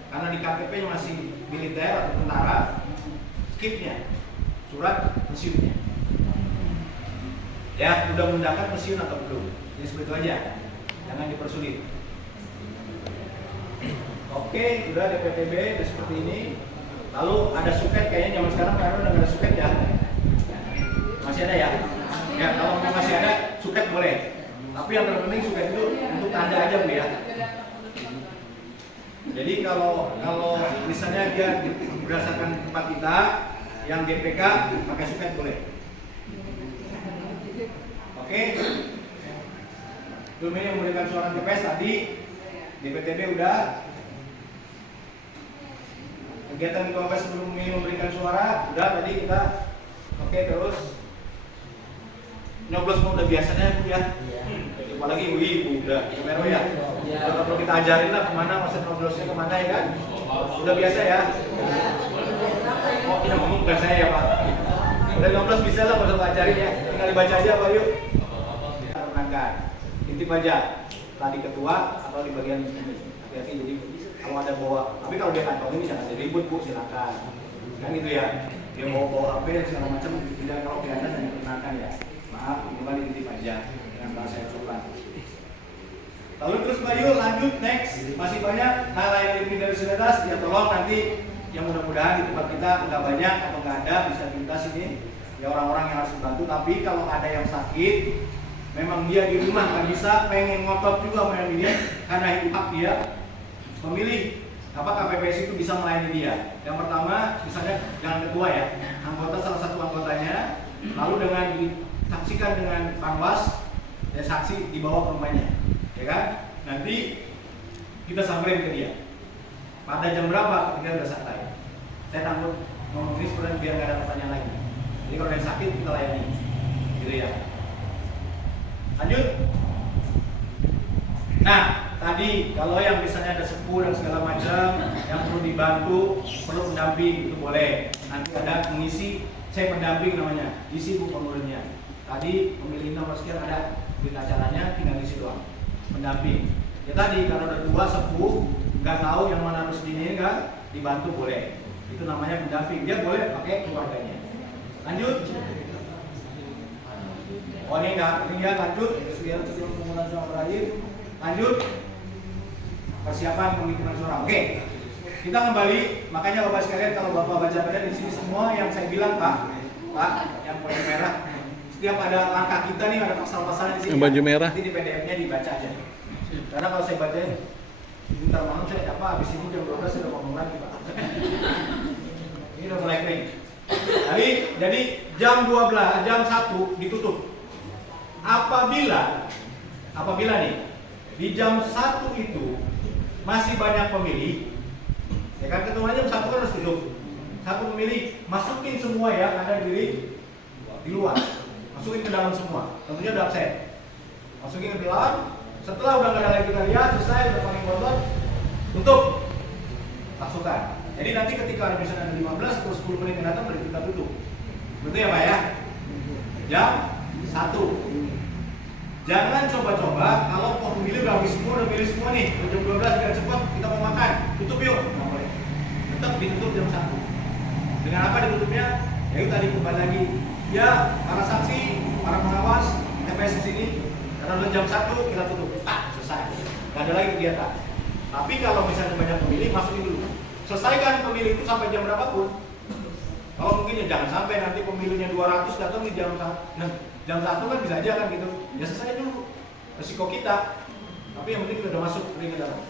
karena di KTP-nya masih militer atau tentara, skipnya surat pensiunnya. Ya, sudah mendaftar pensiun atau belum? Ini seperti itu aja, jangan dipersulit. Oke, udah DPTB udah seperti ini. Lalu ada suket, kayaknya zaman sekarang karena udah nggak ada suket ya. Masih ada ya? Ya, kalau masih ada suket boleh. Tapi yang terpenting suket itu untuk tanda aja Bu ya. Jadi kalau misalnya dia berdasarkan tempat kita yang DPK pakai suket boleh. Oke. Domain yang memberikan suara TPS tadi DPTB udah. Kegiatan di Kongres sebelum memilih memberikan suara udah tadi kita. Oke, terus nyoblos mau udah biasanya Bu ya. Apalagi ibu udah Mero ya. Udah perlu kita ajarin lah kemana masa nyoblosnya kemana ya kan. Udah biasa ya. Oh iya ngomong bukan saya ya Pak. Udah nyoblos bisa lah nggak usah ajarin ya. Tinggal dibaca aja Pak yuk. Menangkan. Intip aja. Tadi ketua atau di bagian ini. Hati-hati jadi kalau ada bawa, tapi kalau dia kantongin jangan jadi ribut Bu, silakan. Kan gitu ya. Dia bawa HP dan segala macam, tidak kalau di atas hanya perkenalkan ya. Maaf, kembali dititip aja dengan bahasa yang sopan. Lalu terus Pak yuk lanjut next, masih banyak hal lain lebih dari sebatas ya tolong nanti yang mudah-mudahan di tempat kita nggak banyak atau nggak ada bisa kita sini ya orang-orang yang harus dibantu. Tapi kalau ada yang sakit, memang dia di rumah nggak bisa, pengen ngotot juga sama yang ini karena itu hak dia. Memilih apa KPPS itu bisa melayani dia. Yang pertama, misalnya dengan ketua ya, anggota salah satu anggotanya, lalu dengan disaksikan dengan panwas, ya saksi dibawa ke rumahnya, ya kan? Nanti kita samperin ke dia. Pada jam berapa? Ketika udah santai. Saya takut ngomong ini sebenarnya biar nggak ada pertanyaan lagi. Jadi kalau yang sakit kita layani, gitu ya. Lanjut. Nah. Tadi kalau yang misalnya ada sepuh dan segala macam yang perlu dibantu, perlu pendamping itu boleh. Nanti ada mengisi, saya pendamping namanya, isi Bu formulirnya. Tadi pemilih nomor sekian ada di acaranya, tinggal isi doang. Pendamping. Ya tadi kalau ada dua sepuh nggak tahu yang mana harus ini kan, dibantu boleh. Itu namanya pendamping. Dia boleh pakai keluarganya. Lanjut. Oh ini enggak, ini ya lanjut. Sebelum pengumuman suara berakhir. Lanjut. Persiapan penghitungan suara. Oke. Kita kembali, makanya Bapak sekalian kalau Bapak baca pada di sini semua yang saya bilang Pak, yang poin merah. Setiap ada langkah kita nih ada pasal-pasalnya di sini. Yang baju merah. Nanti di PDF-nya dibaca aja. Karena kalau saya bacain bentar malam saya apa habis ini jam 12 sudah ngomong lagi Pak. Ini udah mulai kering. Jadi jam 12, jam 1 ditutup. Apabila nih di jam 1 itu masih banyak pemilih, ya kan ketuanya jam 1 kan harus duduk. Satu pemilih masukin semua ya, ada di luar, masukin ke dalam semua. Tentunya udah absen, masukin ke dalam. Setelah udah nggak ada lagi kita lihat, selesai udah paling kotor, tutup, masukkan. Jadi nanti ketika ada misalnya ada 15 atau 10 menit yang datang, kita tutup. Betul ya Pak ya? Jam 1. Jangan coba-coba kalau pemilih udah habis semua, udah pilih semua nih, jam 12 biar cepat kita mau makan, tutup yuk. Nggak boleh. Tetap ditutup jam 1. Dengan apa ditutupnya? Ya itu tadi kembali lagi. Ya para saksi, para pengawas, TPS di sini. Karena udah jam 1 kita tutup. Selesai. Nggak ada lagi kegiatan. Tapi kalau misalnya banyak pemilih, masukin dulu. Selesaikan pemilih itu sampai jam berapapun. Kalau mungkin ya jangan sampai nanti pemilunya 200 datang di jam 1 kan bisa aja kan gitu. Ya selesai dulu. Resiko kita. Tapi yang penting kita udah masuk ke dalam.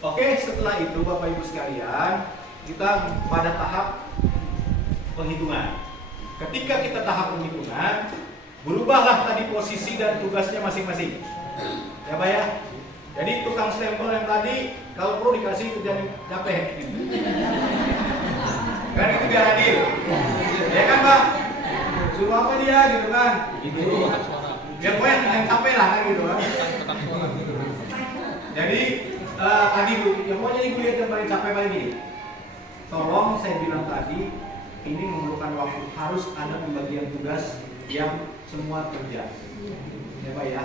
Oke, setelah itu Bapak Ibu sekalian, kita pada tahap penghitungan. Ketika kita tahap penghitungan, berubahlah tadi posisi dan tugasnya masing-masing. Ya Pak ya? Jadi tukang stempel yang tadi kalau perlu dikasih kerjaan capek. Kan itu biar adil. Ya kan Pak? Suruh apa dia gitu kan? Gitu. Biar pokoknya yang capek lah kan gitu kan. Jadi tadi Bu, yang pokoknya Ibu lihat yang paling capek paling ini. Tolong saya bilang tadi, ini memerlukan waktu, harus ada pembagian tugas yang semua kerja. Ya Pak ya.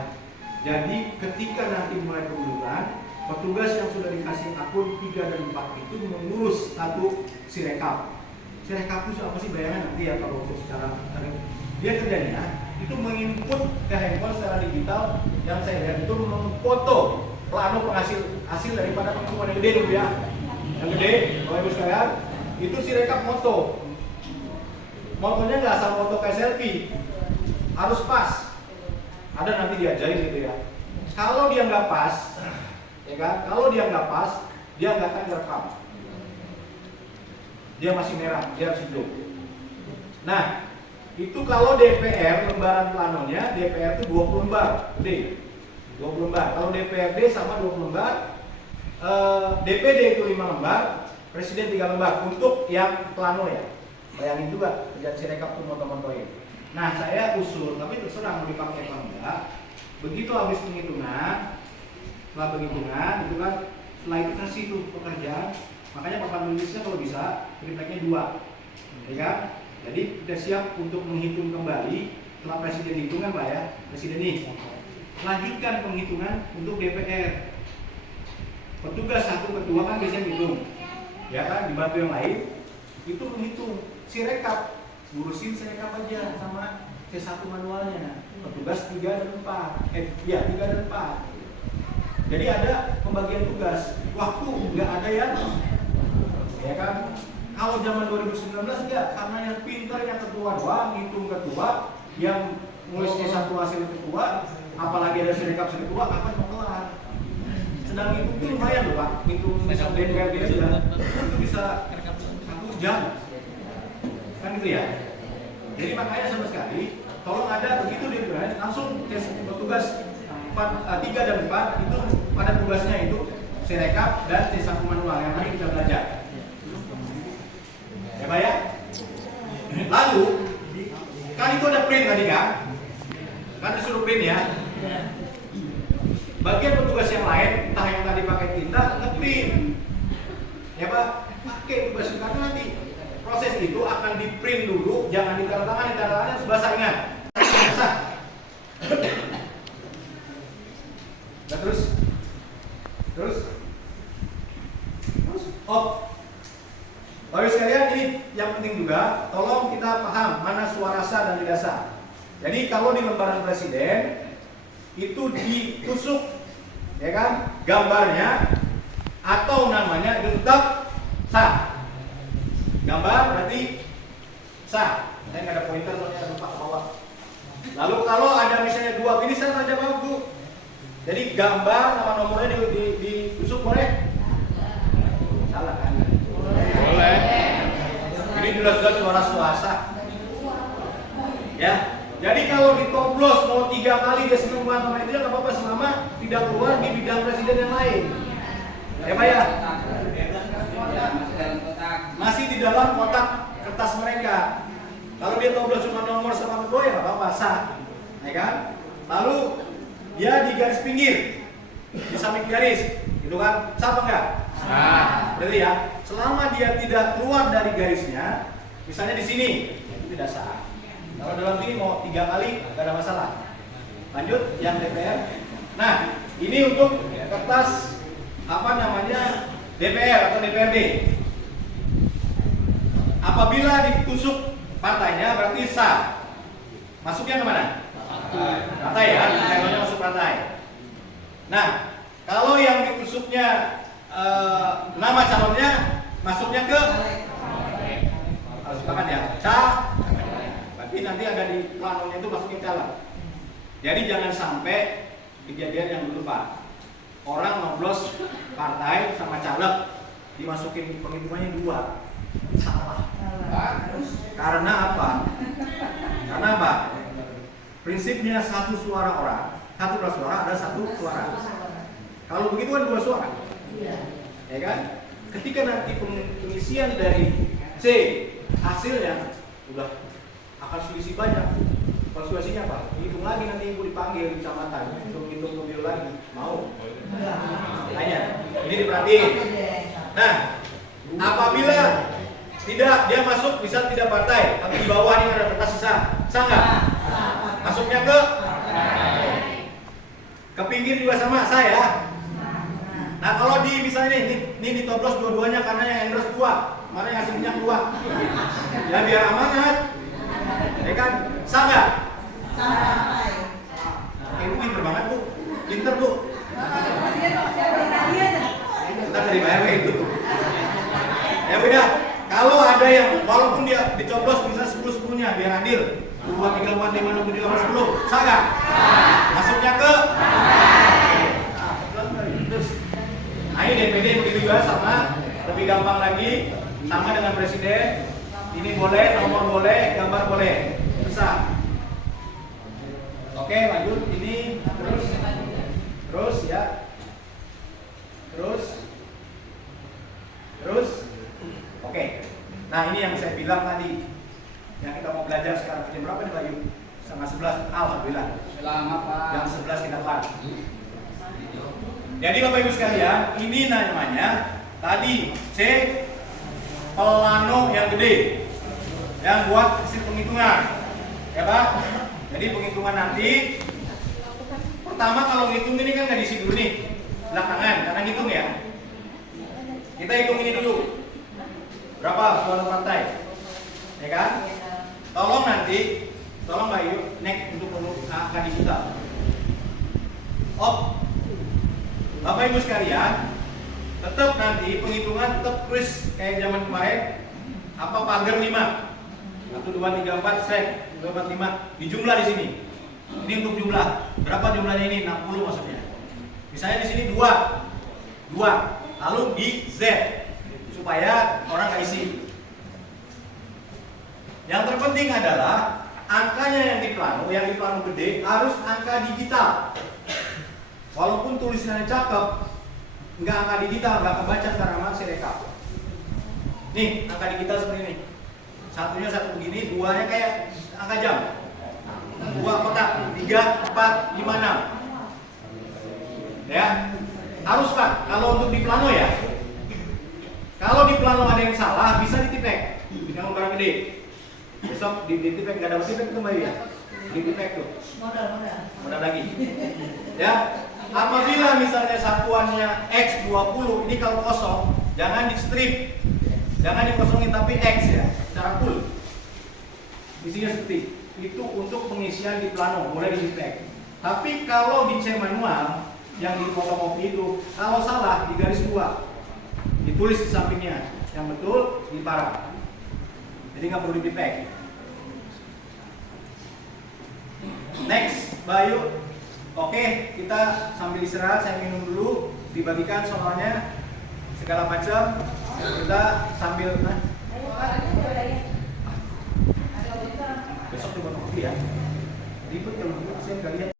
Jadi ketika nanti mulai pemilihan, petugas yang sudah dikasih akun 3 dan 4 itu mengurus satu sirekap. Sirekap itu apa sih bayangan nanti ya kalau untuk secara dia kerjanya itu menginput ke handphone secara digital yang saya lihat itu memfoto plano hasil daripada penghitungan yang gede dulu ya. Yang gede, Bapak Ibu sekalian, itu sirekap moto. Motonya nggak asal moto kayak selfie, harus pas. Ada nanti diajarin gitu ya. Kalau dia nggak pas, ya kan? Kalau dia nggak pas, dia nggak akan direkam. Dia masih merah, dia harus hidup. Nah, itu kalau DPR lembaran planonya, DPR itu 20 lembar, gede. 20 lembar. Kalau DPRD sama 20 lembar, DPD itu 5 lembar, Presiden 3 lembar untuk yang plano ya. Bayangin juga kerjaan sirekap tuh moto-motoin. Nah, saya usul, tapi terserah mau dipakai apa enggak. Begitu habis penghitungan, setelah penghitungan itu kan, setelah itu kasih tuh pekerjaan. Makanya papan tulisnya kalau bisa tripleknya 2, ya kan? Jadi kita siap untuk menghitung kembali setelah presiden hitung kan Pak ya, presiden ini. Lanjutkan penghitungan untuk DPR. Petugas satu ketua kan biasanya hitung, ya kan? Dibantu yang lain itu menghitung sirekap. Ngurusin sirekap aja sama C1 manualnya. Petugas 3 dan 4. 3 dan 4. Jadi ada pembagian tugas. Waktu nggak ada yang, ya kan? Kalau zaman 2019 enggak, karena yang pintar yang ketua doang, hitung ketua, yang nulis C1 hasil ketua, apalagi ada sirekap ketua, kapan mau kelar? Sedang itu lumayan loh Pak. Itu misal DPRD itu bisa 1 jam. Kan gitu ya. Jadi makanya sama sekali tolong ada begitu di langsung petugas 3 dan 4 itu pada tugasnya itu sirekap dan C1 manual yang lain kita belajar. Ya Pak ya. Lalu kan itu ada print tadi kan? Kan disuruh print ya. Bagian petugas yang lain entah yang tadi pakai tinta ngeprint. Ya Pak, pakai tugas karena nanti proses itu akan di print dulu, jangan ditandatangani sebelah saringan. Nah, terus, Bapak sekalian ini yang penting juga, tolong kita paham mana suara sah dan tidak sah. Jadi kalau di lembaran presiden itu ditusuk, ya kan, gambarnya atau namanya itu tetap sah. Gambar berarti sah. Saya nggak ada pointer soalnya lupa ke bawah. Lalu kalau ada misalnya 2 ini saya tanya Bapak Bu. Jadi gambar nama nomornya ditusuk boleh? Salah kan? Boleh. Ini jelas-jelas suara swasta. Ya. Jadi kalau ditoblos mau 3 kali dia seneng banget sama itu ya nggak apa-apa selama tidak keluar di bidang presiden yang lain. Ya Pak ya. Masih di dalam kotak kertas mereka. Kalau dia toblos cuma nomor sama ketua ya nggak apa-apa sah, ya kan? Lalu dia di garis pinggir, di samping garis, itu kan sah apa enggak? Sah. Berarti ya, selama dia tidak keluar dari garisnya, misalnya di sini, itu tidak sah. Kalau dalam sini mau 3 kali nggak ada masalah. Lanjut yang DPR. Nah, ini untuk kertas apa namanya DPR atau DPRD. Apabila ditusuk partainya berarti sah. Masuknya kemana? Partai ya, levelnya masuk partai. Nah, Kalau yang ditusuknya nama calonnya masuknya ke harus sepakat ya, berarti nanti ada di planonya itu masukin calon. Jadi jangan sampai kejadian yang dulu Pak, orang nyoblos partai sama caleg dimasukin penghitungannya 2, salah. Karena apa? Karena apa? Prinsipnya satu suara orang, satu suara ada satu suara. Kalau begitu kan 2 suara, ya kan? Ketika nanti pengisian dari C hasilnya udah akan selisih banyak. Konsultasinya apa? Hitung lagi nanti ibu dipanggil di kecamatan untuk hitung mobil lagi. Mau? Tanya. Ini diperhatiin. Nah, apabila tidak dia masuk bisa tidak partai, tapi di bawah ini ada kertas sisa, nggak? Masuknya ke pinggir juga sama saya. Nah kalau di misalnya ini ditoblos dua-duanya karena yang endorse 2, mana yang hasilnya 2, ya biar amanat, ya kan? Sah nggak? Ibu pinter banget Bu, pinter Bu. Kita dari BRW itu. Ya udah, kalau ada yang walaupun dia dicoblos bisa 10-10-nya biar adil, 2, 3, 4, 5, 6, 7, 8, 10, sah nggak? Masuknya ke nah ini DPD begitu juga sama, lebih gampang lagi, sama dengan presiden. Ini boleh, nomor boleh, gambar boleh, bisa. Oke lanjut, ini terus ya, terus. Oke, nah ini yang saya bilang tadi, yang kita mau belajar sekarang. Jam berapa nih Bayu? Sama 11, alhamdulillah. Selamat Pak. Jam 11 kita kelar. Jadi Bapak Ibu sekalian, ini namanya tadi C plano yang gede yang buat hasil penghitungan, ya Pak. Jadi penghitungan nanti pertama kalau ngitung ini kan nggak diisi dulu nih belakangan karena ngitung ya. Kita hitung ini dulu berapa suara partai, ya kan? Tolong Mbak Yu next untuk angka digital. Bapak Ibu sekalian, tetap nanti penghitungan tetap kris kayak zaman kemarin. Apa pagar 5? 1, 2, 3, 4, set 2, 4, 5 dijumlah di sini. Ini untuk jumlah. Berapa jumlahnya ini? 60 maksudnya. Misalnya di sini 2. Lalu di Z supaya orang nggak isi. Yang terpenting adalah angkanya yang di plano gede harus angka digital. Walaupun tulisannya cakep, nggak angka digital, nggak kebaca secara sama Sirekap. Nih, angka digital seperti ini. Satunya satu begini, 2-nya kayak angka jam. 2 kotak, 3, 4, 5, 6. Ya, harus Pak. Kalau untuk di plano ya. Kalau di plano ada yang salah, bisa ditipek. Yang lembaran gede. Besok ditipek, nggak dapat tipek itu Mbak ya. Ditipek tuh. Modal lagi. Ya. Apabila misalnya satuannya X20, ini kalau kosong, jangan di strip, jangan dikosongin tapi X ya, secara full. Isinya seperti itu untuk pengisian di plano, mulai di tag. Tapi kalau di C manual yang di fotokopi itu, kalau salah di garis 2, ditulis di sampingnya, yang betul di parah. Jadi nggak perlu di tag. Next, Bayu. Oke, kita sambil istirahat, saya minum dulu, dibagikan soalnya segala macam. Kita sambil besok coba kopi ya. Ribet kalau saya nggak lihat.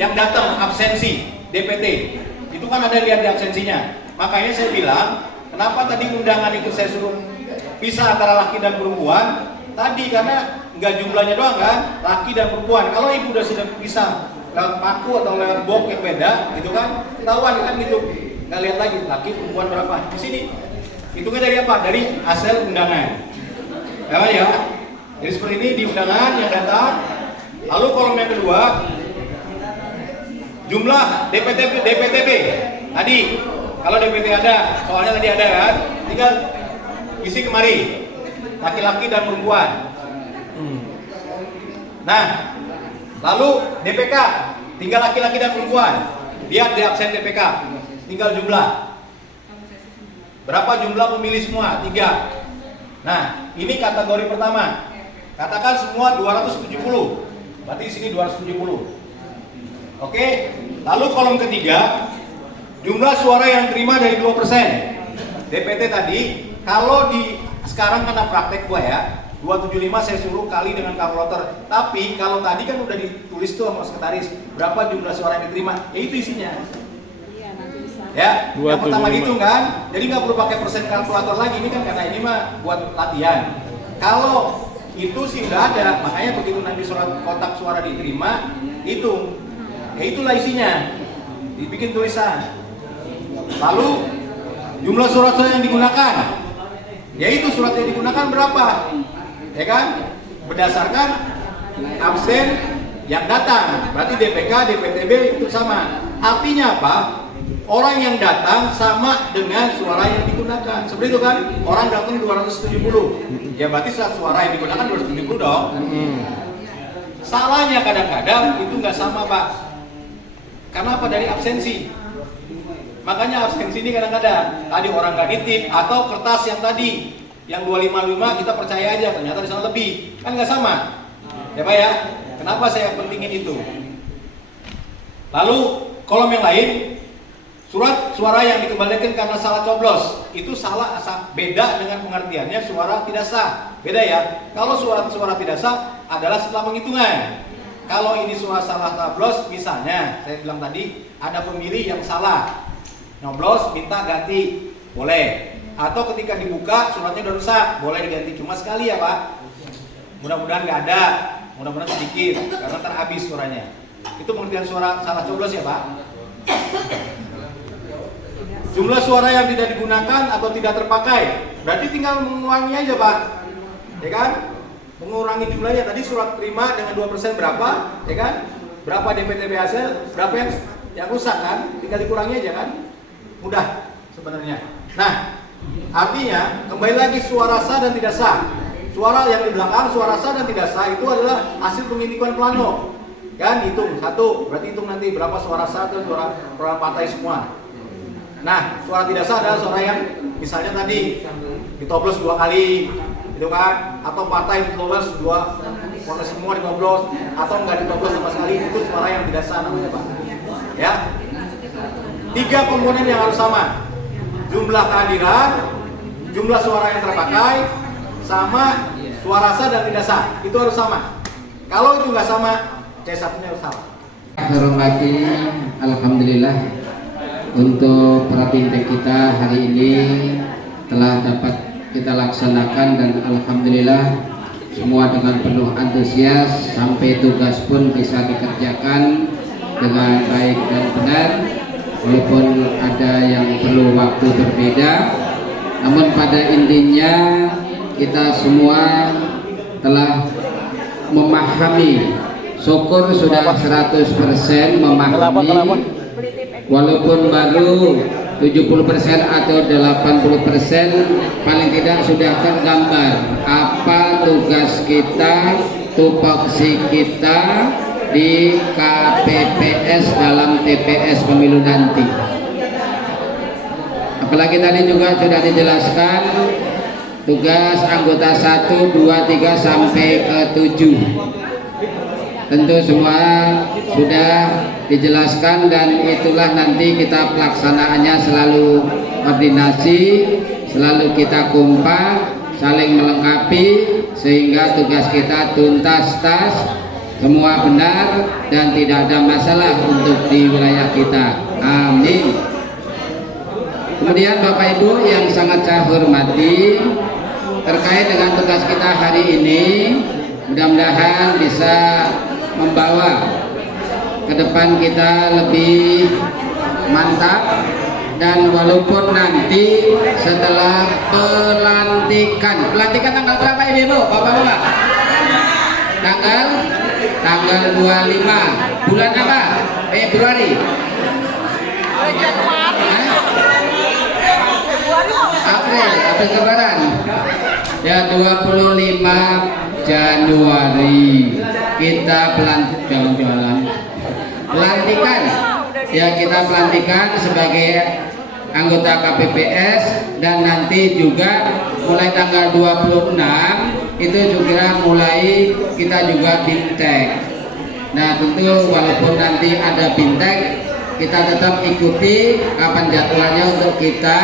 Yang datang absensi DPT. Itu kan ada lihat di absensinya. Makanya saya bilang, kenapa tadi undangan itu saya suruh pisah antara laki dan perempuan? Tadi karena nggak jumlahnya doang kan, laki dan perempuan. Kalau ibu sudah pisah lewat paku atau lewat box yang beda, gitu kan, ketahuan kan gitu. Nggak lihat lagi laki perempuan berapa. Di sini hitungnya dari apa? Dari hasil undangan. Ya. Jadi seperti ini di undangan yang datang. Lalu kolom yang kedua, jumlah DPTB. Tadi kalau DPT ada, soalnya tadi ada kan, tinggal isi kemari. Laki-laki dan perempuan. Nah, lalu DPK, tinggal laki-laki dan perempuan. Lihat di absen DPK, tinggal jumlah. Berapa jumlah pemilih semua? 3. Nah, ini kategori pertama. Katakan semua 270. Berarti di sini 270. Oke. Lalu kolom ketiga, jumlah suara yang terima dari 2%. DPT tadi, kalau di sekarang karena praktek gua ya, 275 saya suruh kali dengan kalkulator. Tapi kalau tadi kan udah ditulis tuh sama sekretaris berapa jumlah suara yang diterima, ya itu isinya. Ya, yang pertama dihitung kan, jadi nggak perlu pakai persen kalkulator lagi. Ini kan karena ini mah buat latihan. Kalau itu sih udah ada, makanya begitu nanti surat kotak suara diterima, hitung. Ya itulah isinya, dibikin tulisan. Lalu jumlah surat-surat yang digunakan, yaitu surat yang digunakan berapa, ya kan? Berdasarkan absen yang datang, berarti DPK, DPTB itu sama. Artinya apa? Orang yang datang sama dengan suara yang digunakan. Seperti itu kan? Orang datang 270, ya berarti suara yang digunakan 270 dong. Salahnya kadang-kadang itu nggak sama Pak. Karena apa? Dari absensi. Makanya absensi ini kadang-kadang tadi orang nggak nitip atau kertas yang tadi yang 255 kita percaya aja ternyata di sana lebih, kan nggak sama ya Pak ya. Kenapa saya pentingin itu? Lalu kolom yang lain, surat suara yang dikembalikan karena salah coblos, itu salah beda dengan pengertiannya suara tidak sah, beda ya. Kalau suara tidak sah adalah setelah penghitungan. Kalau ini suara salah coblos, misalnya saya bilang tadi ada pemilih yang salah nyoblos minta ganti, boleh. Atau ketika dibuka suratnya udah rusak, boleh diganti, cuma sekali ya Pak. Mudah-mudahan nggak ada, mudah-mudahan sedikit karena terhabis suaranya. Itu pengertian suara salah coblos ya Pak. Jumlah suara yang tidak digunakan atau tidak terpakai, berarti tinggal mengurangi aja Pak, ya kan? Mengurangi jumlahnya. Tadi surat terima dengan 2% berapa, ya kan? Berapa DPTB hasil, berapa yang rusak kan? Tinggal dikurangi aja kan? Mudah sebenarnya. Nah, artinya kembali lagi suara sah dan tidak sah. Suara yang di belakang suara sah dan tidak sah itu adalah hasil penghitungan plano. Kan hitung satu, berarti hitung nanti berapa suara sah dan suara partai semua. Nah, suara tidak sah adalah suara yang misalnya tadi ditoblos 2 kali, gitu kan? Atau partai ditoblos 2, partai semua ditoblos, atau enggak ditoblos sama sekali, itu suara yang tidak sah namanya Pak. Ya. 3 komponen yang harus sama. Jumlah kehadiran, jumlah suara yang terpakai, sama suara sah dan tidak sah. Itu harus sama. Kalau itu nggak sama, C1-nya harus sama. Hormati, alhamdulillah untuk praktek kita hari ini telah dapat kita laksanakan dan alhamdulillah semua dengan penuh antusias sampai tugas pun bisa dikerjakan dengan baik dan benar. Walaupun ada yang perlu waktu berbeda, namun pada intinya kita semua telah memahami, syukur sudah 100% memahami, walaupun baru 70% atau 80%, paling tidak sudah tergambar apa tugas kita, tupoksi kita di KPPS dalam TPS pemilu nanti. Apalagi tadi juga sudah dijelaskan tugas anggota 1, 2, 3 sampai ke 7. Tentu semua sudah dijelaskan dan itulah nanti kita pelaksanaannya selalu koordinasi, selalu kita kompak, saling melengkapi sehingga tugas kita tuntas semua benar dan tidak ada masalah untuk di wilayah kita. Amin. Kemudian Bapak Ibu yang sangat saya hormati, terkait dengan tugas kita hari ini, mudah-mudahan bisa membawa ke depan kita lebih mantap. Dan walaupun nanti setelah pelantikan tanggal berapa ini Bu? Bapak-bapak? Tanggal 25 bulan apa? Februari. April Lebaran. Ya 25 Januari kita pelantikan. Ya kita pelantikan sebagai anggota KPPS dan nanti juga mulai tanggal 26 itu juga mulai kita juga bintek. Nah tentu walaupun nanti ada bintek, kita tetap ikuti kapan jadwalnya untuk kita,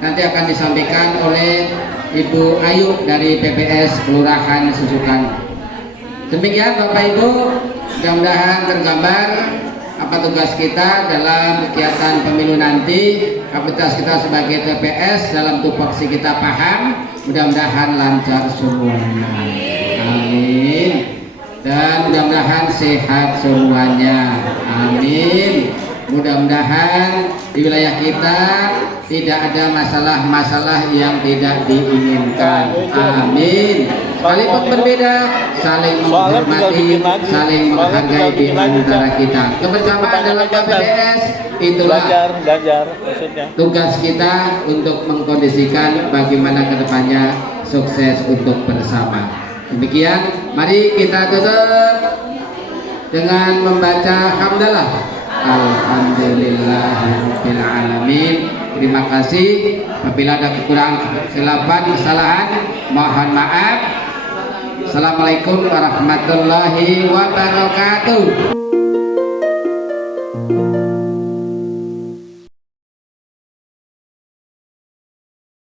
nanti akan disampaikan oleh Ibu Ayu dari PPS Kelurahan Susukan. Demikian Bapak Ibu, mudah-mudahan tergambar apa tugas kita dalam kegiatan pemilu nanti. Kapasitas kita sebagai TPS dalam tupoksi kita paham, mudah-mudahan lancar semuanya. Amin. Dan mudah-mudahan sehat semuanya. Amin. Mudah-mudahan di wilayah kita tidak ada masalah-masalah yang tidak diinginkan. Amin. Sekalipun berbeda, saling menghormati, saling menghargai di antara kita. Kebersamaan dalam KPPS itulah tugas kita untuk mengkondisikan bagaimana kedepannya sukses untuk bersama. Demikian, mari kita tutup dengan membaca hamdalah. Alhamdulillahirabbil alamin. Terima kasih. Apabila ada kekurangan, kesalahan, mohon maaf. Assalamualaikum warahmatullahi wabarakatuh.